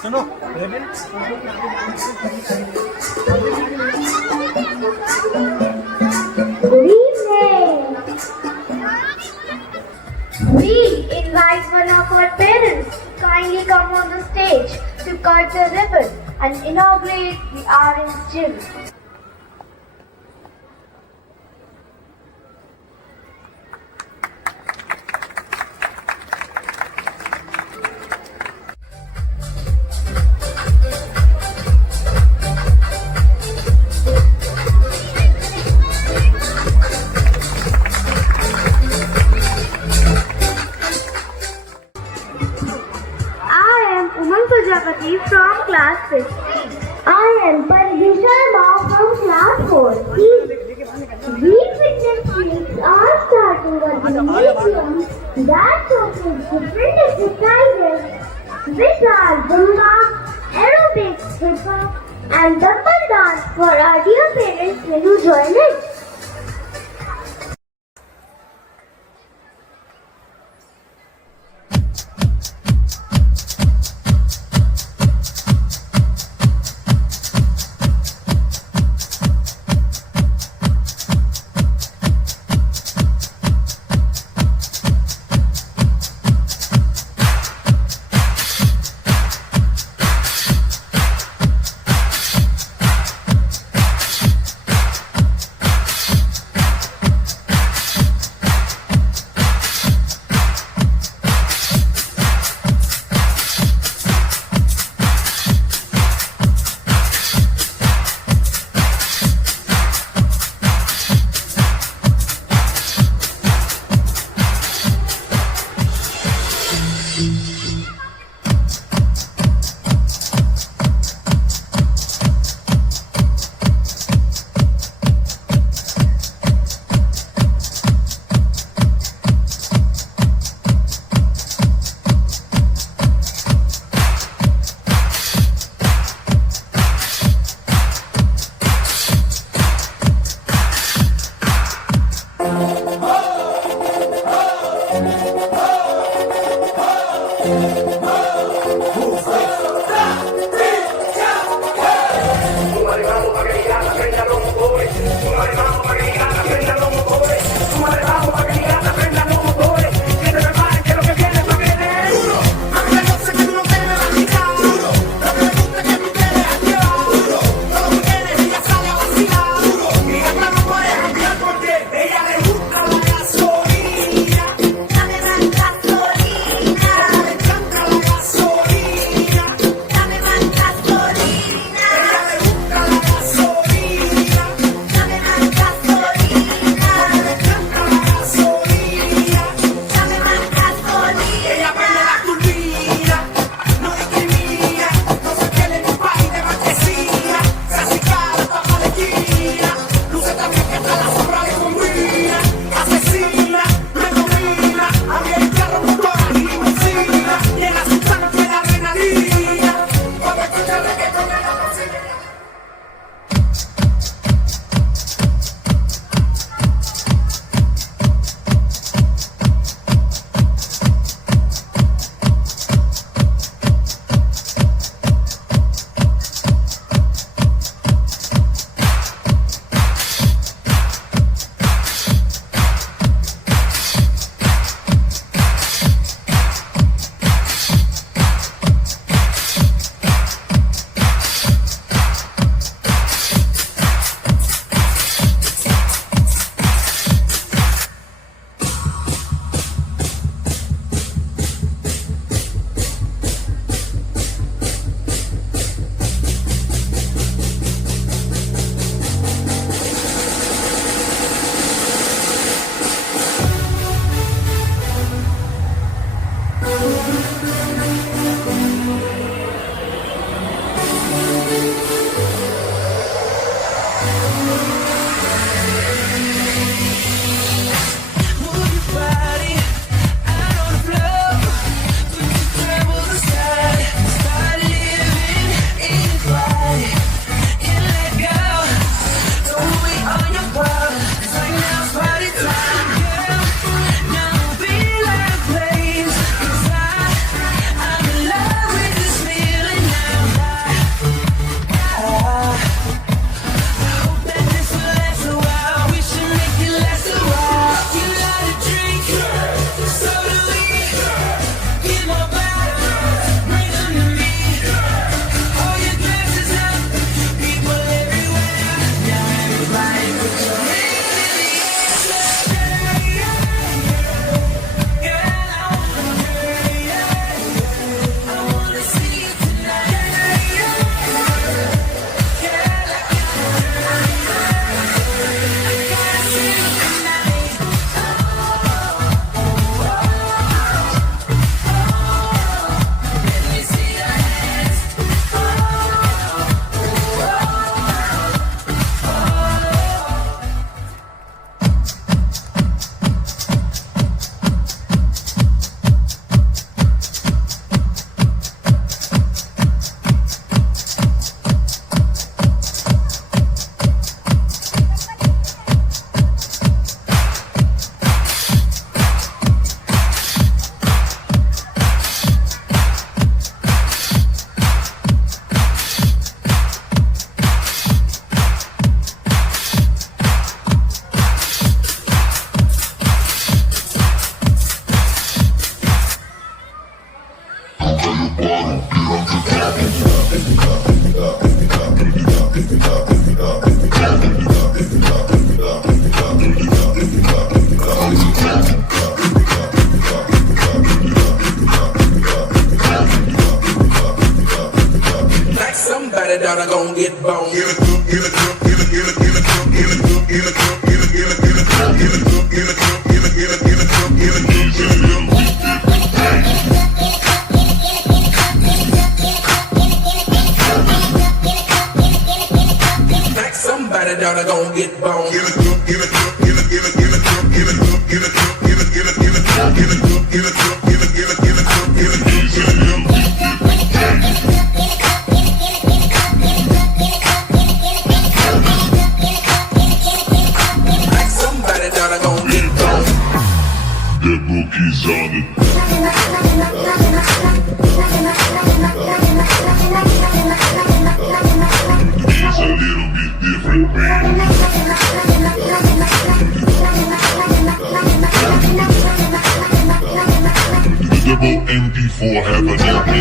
सुनो Good evening. We invite one of our parents to kindly come on the stage to cut the ribbon and inaugurate the Orange Gym. I am Umang Prajapati from class 15. I am Parvi Sharma from class 14. We fitness freaks are starting a gymnasium that offers different exercises which are Zumba, aerobics, hip hop and double dance for our dear parents when you join it. somebody that I gon' get bone. Give it to, give it to, give it, give it, give it to, give it to, give it to, give it, give it, give it to, give it to, give it to, give it, give it, give it to, give it to, give it to. Like somebody that I gon' get bone. Give it to, give it to, give it, give it, give it to, give it to, give it to, give it, give it, give it to, give it to, give it to, give it, give it, give it to, give it to, give it to. The bookies on it. It's a little bit different, man. The double MP4 have an LP.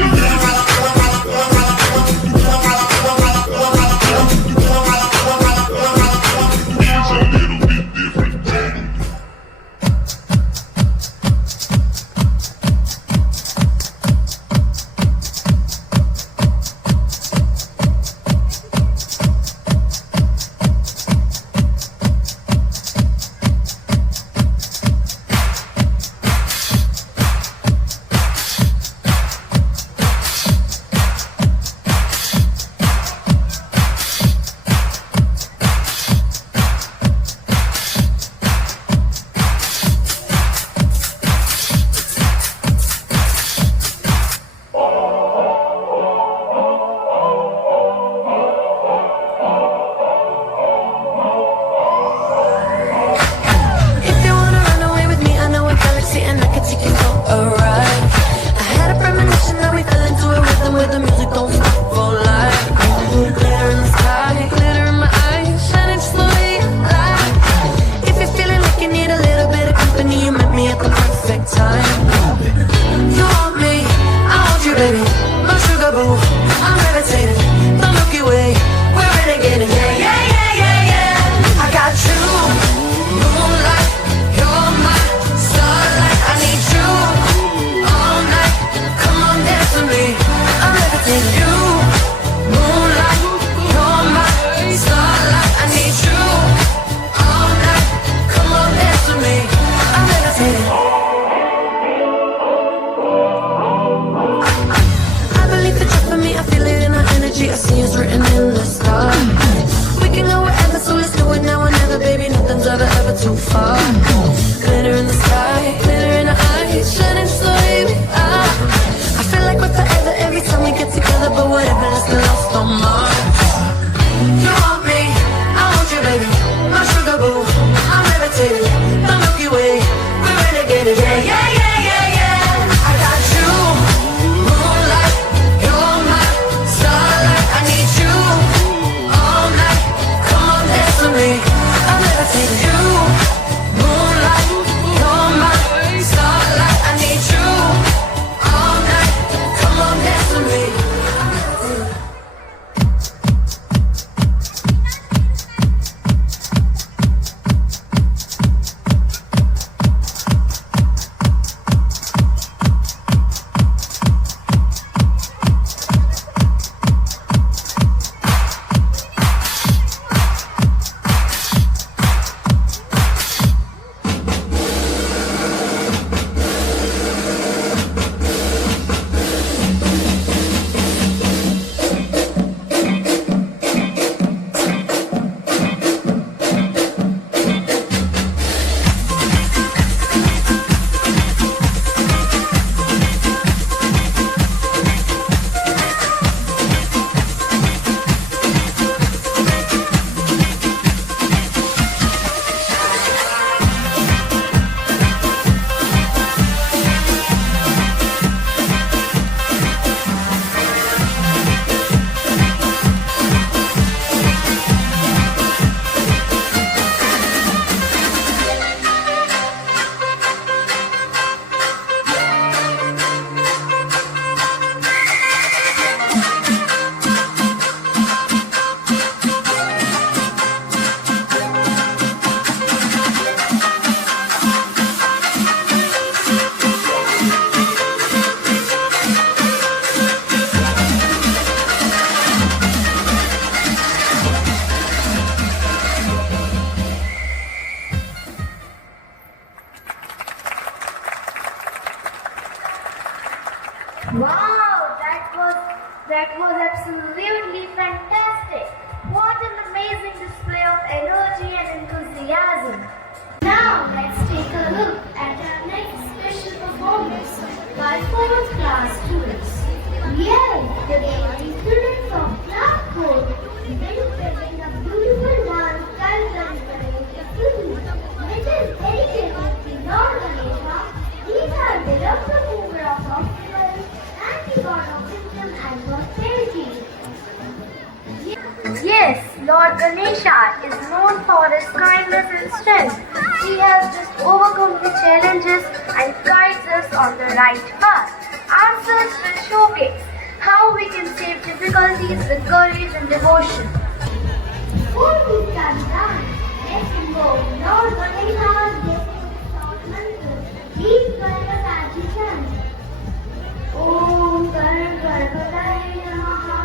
absolutely fantastic. What an amazing display of energy and enthusiasm. Now let's take a look at our next special performance by 4th class students. Yes, today the students of class 4 will present a beautiful dance titled which is dedicated to Lord Ganesha. These are the Dr. Mover of obstacles and the God of wisdom and prosperity. Yes, Lord Ganesha is known for his kindness and strength. He has just overcome the challenges and guides us on the right path. Answers will showcase how we can save difficulties with courage and devotion. Before we start dance, let's invoke Lord Ganesha's mantra. Please join us as we chant. Om Ganapataye Namaha.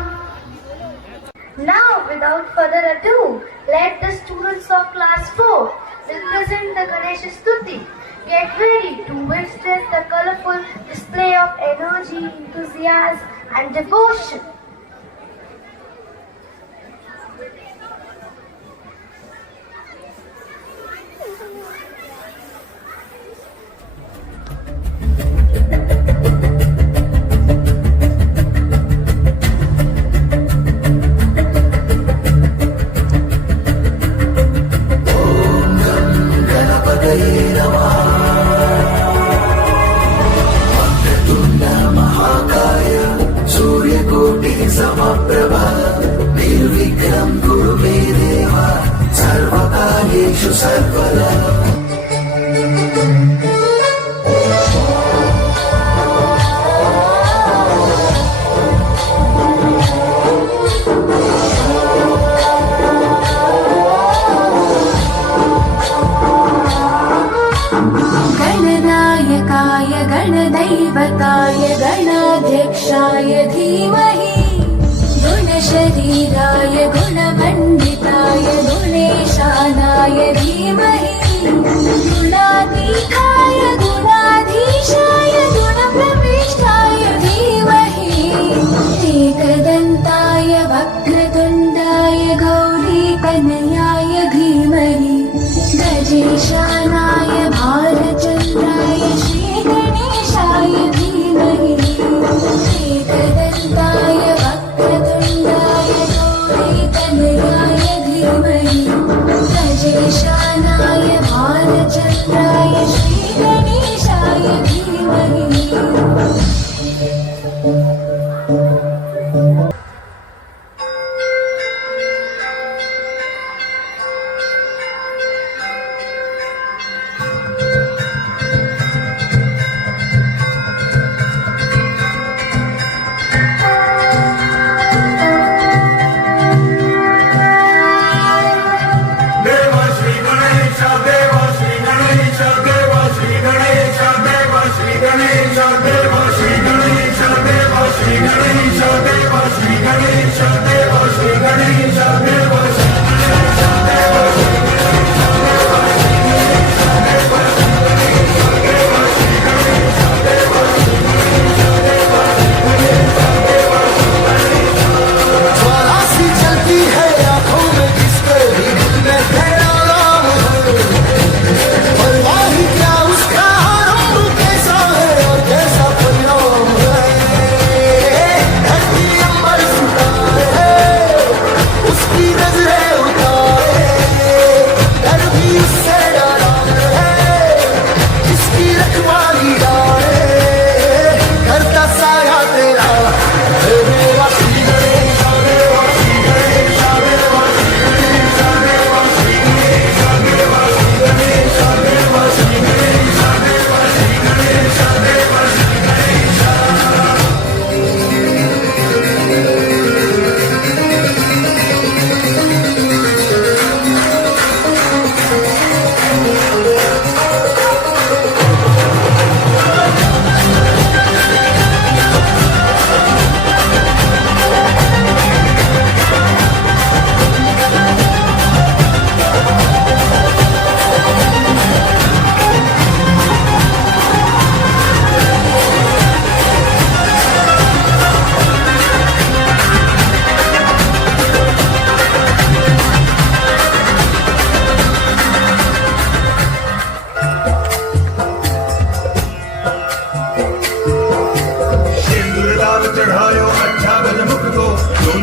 Now, without further ado, let the students of class 4 will present the Ganesha Stuti. Get ready to witness the colorful display of energy, enthusiasm and devotion. सूर्यकोटि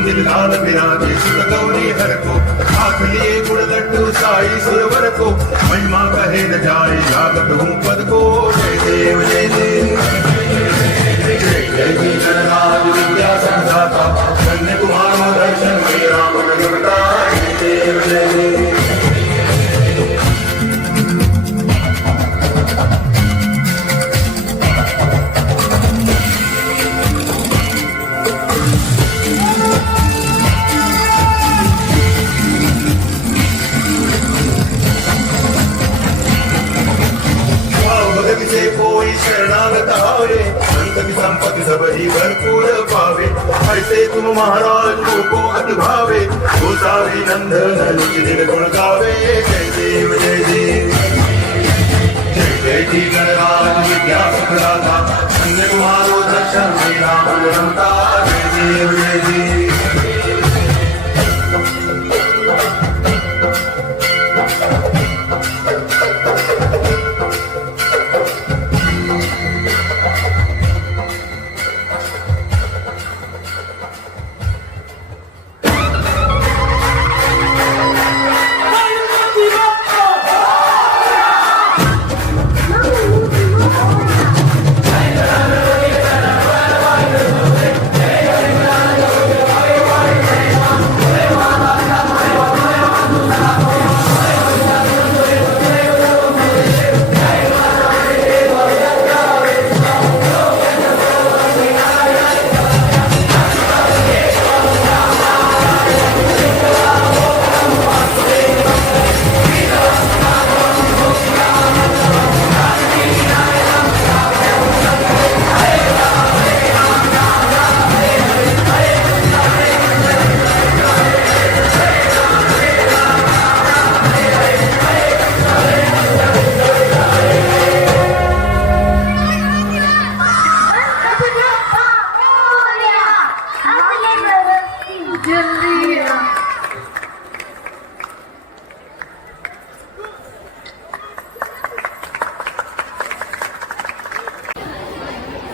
मंदिर लाल विराजे सुत गौरी हर को हाथ लिए गुड़ लड्डू साई सुरवर को महिमा कहे न जाए लागत हूँ पद को जय देव जय देव जय जय गणराज विद्या संधाता कन्या कुमार दर्शन में राम देवता जय देव जय देव से कोई शरणागत आवे संत की संपत्ति सब ही भरपूर पावे ऐसे तुम महाराज को अति भावे गोसावी नंदन निज गुण गावे जय देव जय देव जय जय जी गणराज विद्या सुखदाता कन्या कुमारो दर्शन में राम रमता जय देव जय देव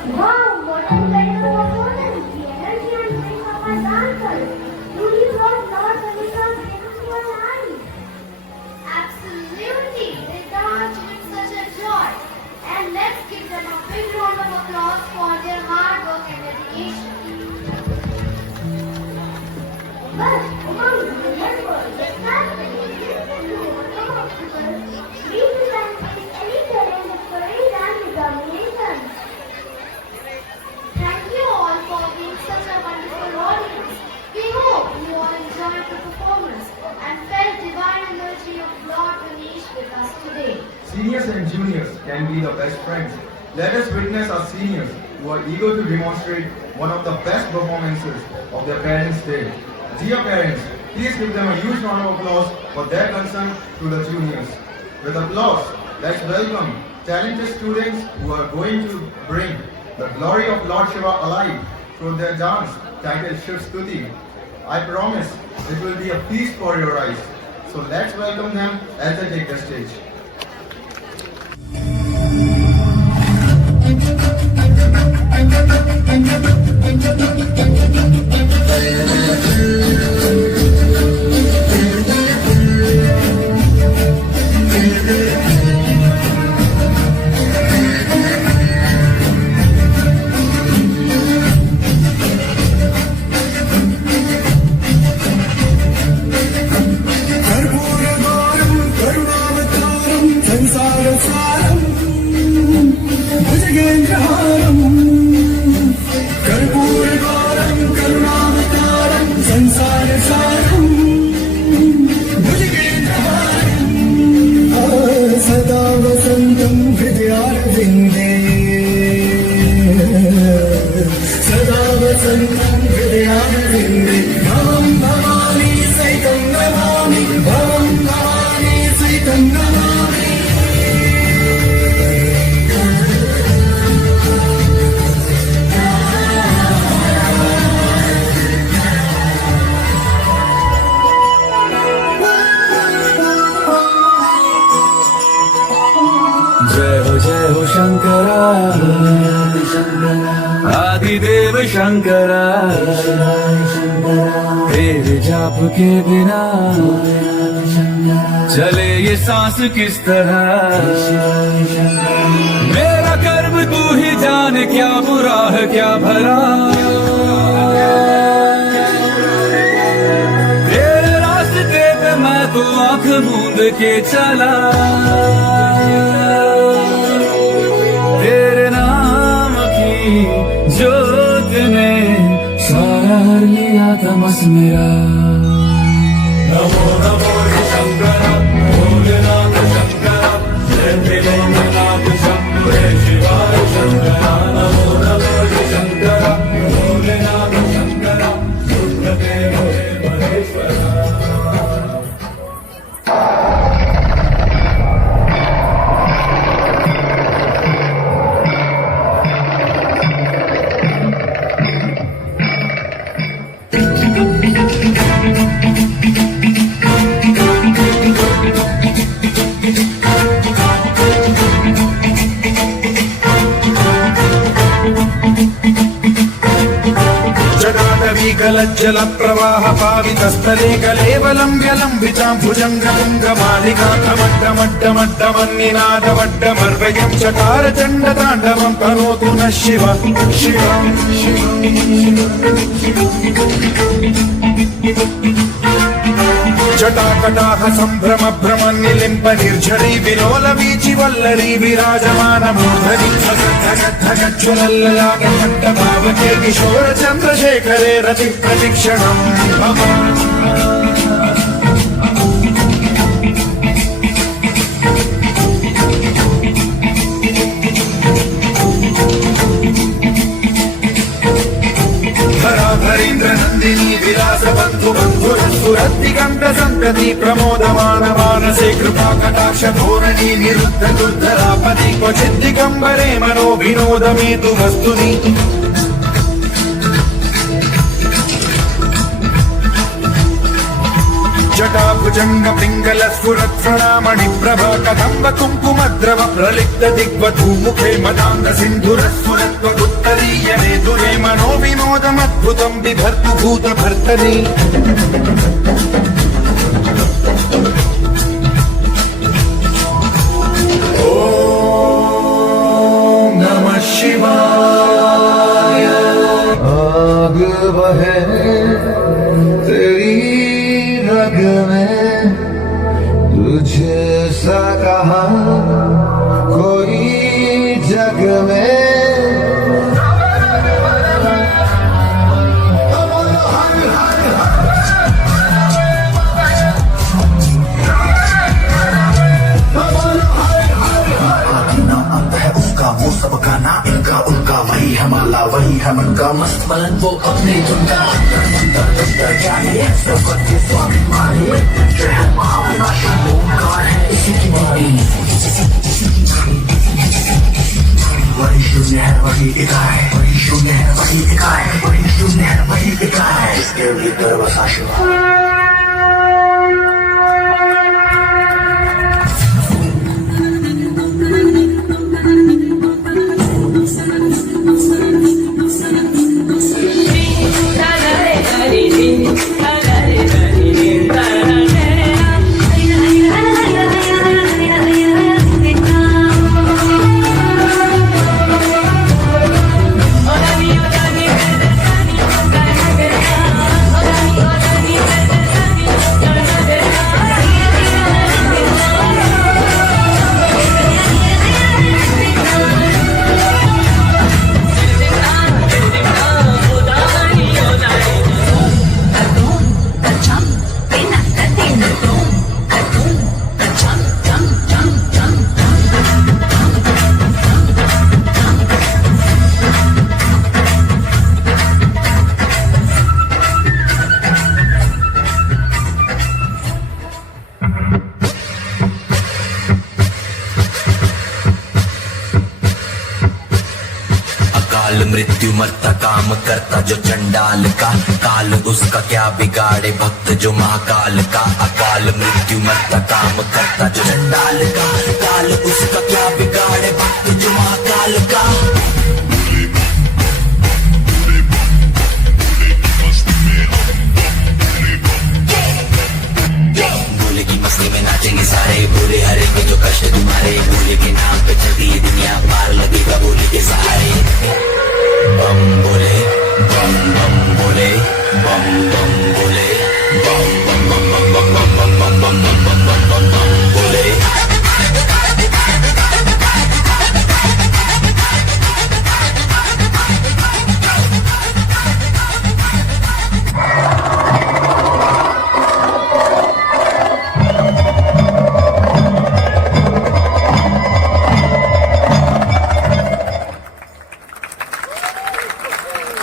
Wow, what a pleasure performance! The energy and swing of our dancers truly brought Lord Ganesha's into our lives. Absolutely, they danced with such a joy. And let's give them a big round of applause for their hard work and dedication. But among the members, the staff and the we can face any challenge of courage and determination. Thank you all for being such a wonderful audience. We hope you all enjoyed the performance and felt divine energy of Lord Ganesh with us today. Seniors and juniors can be the best friends. Let us witness our seniors who are eager to demonstrate one of the best performances of their Parents' Day. Dear parents, please give them a huge round of applause for their concern to the juniors. With applause, let's welcome talented students who are going to bring the glory of Lord Shiva alive through their dance titled Shiv Stuti. I promise it will be a feast for your eyes. So let's welcome them as they take the stage. जय हो शंकरा आदिदेव शंकरा जाप के बिना चले ये सांस किस तरह। मेरा कर्म तू ही जाने, क्या बुरा है क्या भला। तेरे रास्ते पे मैं तो आंख मूंद के चला। तेरे नाम की जोत ने सारा हर लिया तमस मेरा। नमो नमो शंकर भोलेनाथ शंकर, जय भोलेनाथ शंभो शिवाय शंकर। नमो नमो शंकर भोलेनाथ शंकर, गुरुदेव महेश्वर। जल प्रवाह पावितस्थले कलेवलं व्यलम्बितां भुजङ्गलिङ्गमालिकामड्डमड्डमड्डमन्निनादवड्डमर्वयं चकार चण्डताण्डवं करोतु नः शिव शिव। जटाकटाह सम्भ्रम भ्रमन्निलिम्ब निर्झरी विलोल वीचि वल्लरी विराजमान मूर्धनि धगद्धगद्धगज्ज्वलल्ललाटमट्टभावके किशोर चन्द्रशेखरे रति प्रतिक्षणम् मम। धराधरीन्द्र नन्दिनी विलास बन्धु बन्धुरस्फुरद्दिगन्त सन्तति प्रमोदमान मानसे कृपा कटाक्ष धोरणी निरुद्ध दुर्धरापदि क्वचिद्दिगम्बरे मनो विनोदमेतु वस्तुनि। जटाभुजङ्ग पिङ्गल स्फुरत् प्रणामणि प्रभा कदम्ब कुङ्कुमद्रव प्रलिप्त दिग्वधूमुखे मदान्ध सिन्धुरस्फुरत्वगुत्तरीयने दुरे मनो विनोदमद्भुतं बिभर्तु भूतभर्तरि। ॐ नमः शिवाय। आग बहे तेरी रग में, तुझे सा कहा कोई जग में। वो सबका ना इनका उनका, वही है माला वही है मन का मस्त मलन, वो अपने धुन का अंदर क्या है सबक के स्वामी मारे। जो है महाविनाशी ओंकार है इसी की वाणी। वही शून्य है वही इकाई, वही शून्य है वही इकाई, वही शून्य है वही इकाई, इसके भीतर बसा शिवा। मृत्यु मरता काम करता जो चंडाल का, काल उसका क्या बिगाड़े भक्त जो महाकाल का। अकाल मृत्यु मरता काम करता जो चंडाल का, काल उसका क्या बिगाड़े भक्त जो महाकाल का।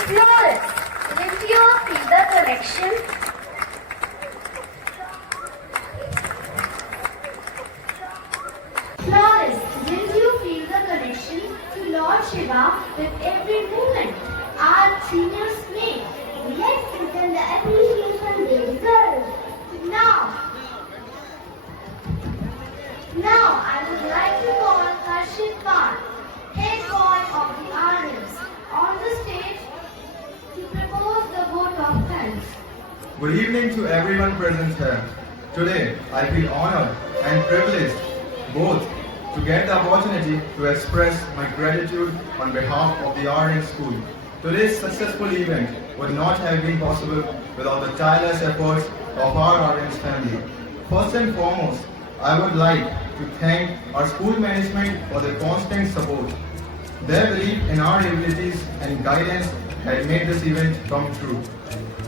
Florence, did you feel the connection? Florence, did you feel the connection to Lord Shiva with every movement our seniors make? Let's give them the appreciation they deserve. Now I would like to call Harshit Khan, head boy of the RMs, on the stage to propose the vote of thanks. Good evening to everyone present here. Today, I feel honored and privileged both to get the opportunity to express my gratitude on behalf of the RM School. Today's successful event would not have been possible without the tireless efforts of our RM's family. First and foremost, I would like to thank our school management for their constant support. Their belief in our abilities and guidance had made this event come true.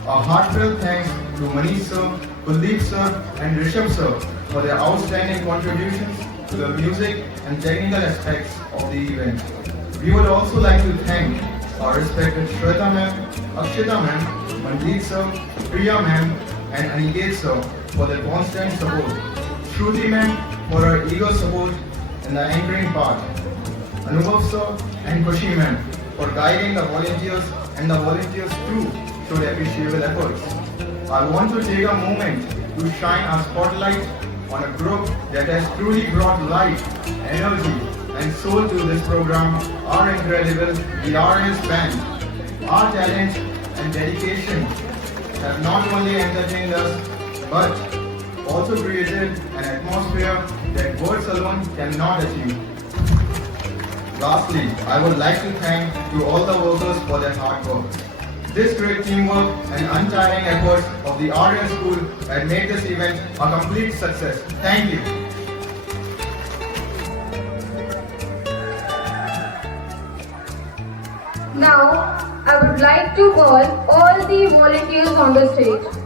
A heartfelt thanks to Manish sir, Kuldeep sir and Rishabh sir for their outstanding contributions to the music and technical aspects of the event. We would also like to thank our respected Shweta ma'am, Akshita ma'am, Manjeet sir, Priya ma'am and Aniket sir for their constant support. Shruti ma'am for her eager support in the anchoring part. Anubhav sir and Khushi ma'am for guiding the volunteers and the volunteers too showed appreciable efforts. I want to take a moment to shine a spotlight on a group that has truly brought life, energy and soul to this program, our incredible The RS Band. Our talent and dedication have not only entertained us but also created an atmosphere that words alone cannot achieve. Lastly, I would like to thank to all the workers for their hard work. This great teamwork and untiring efforts of the RN School had made this event a complete success. Thank you. Now, I would like to call all the volunteers on the stage.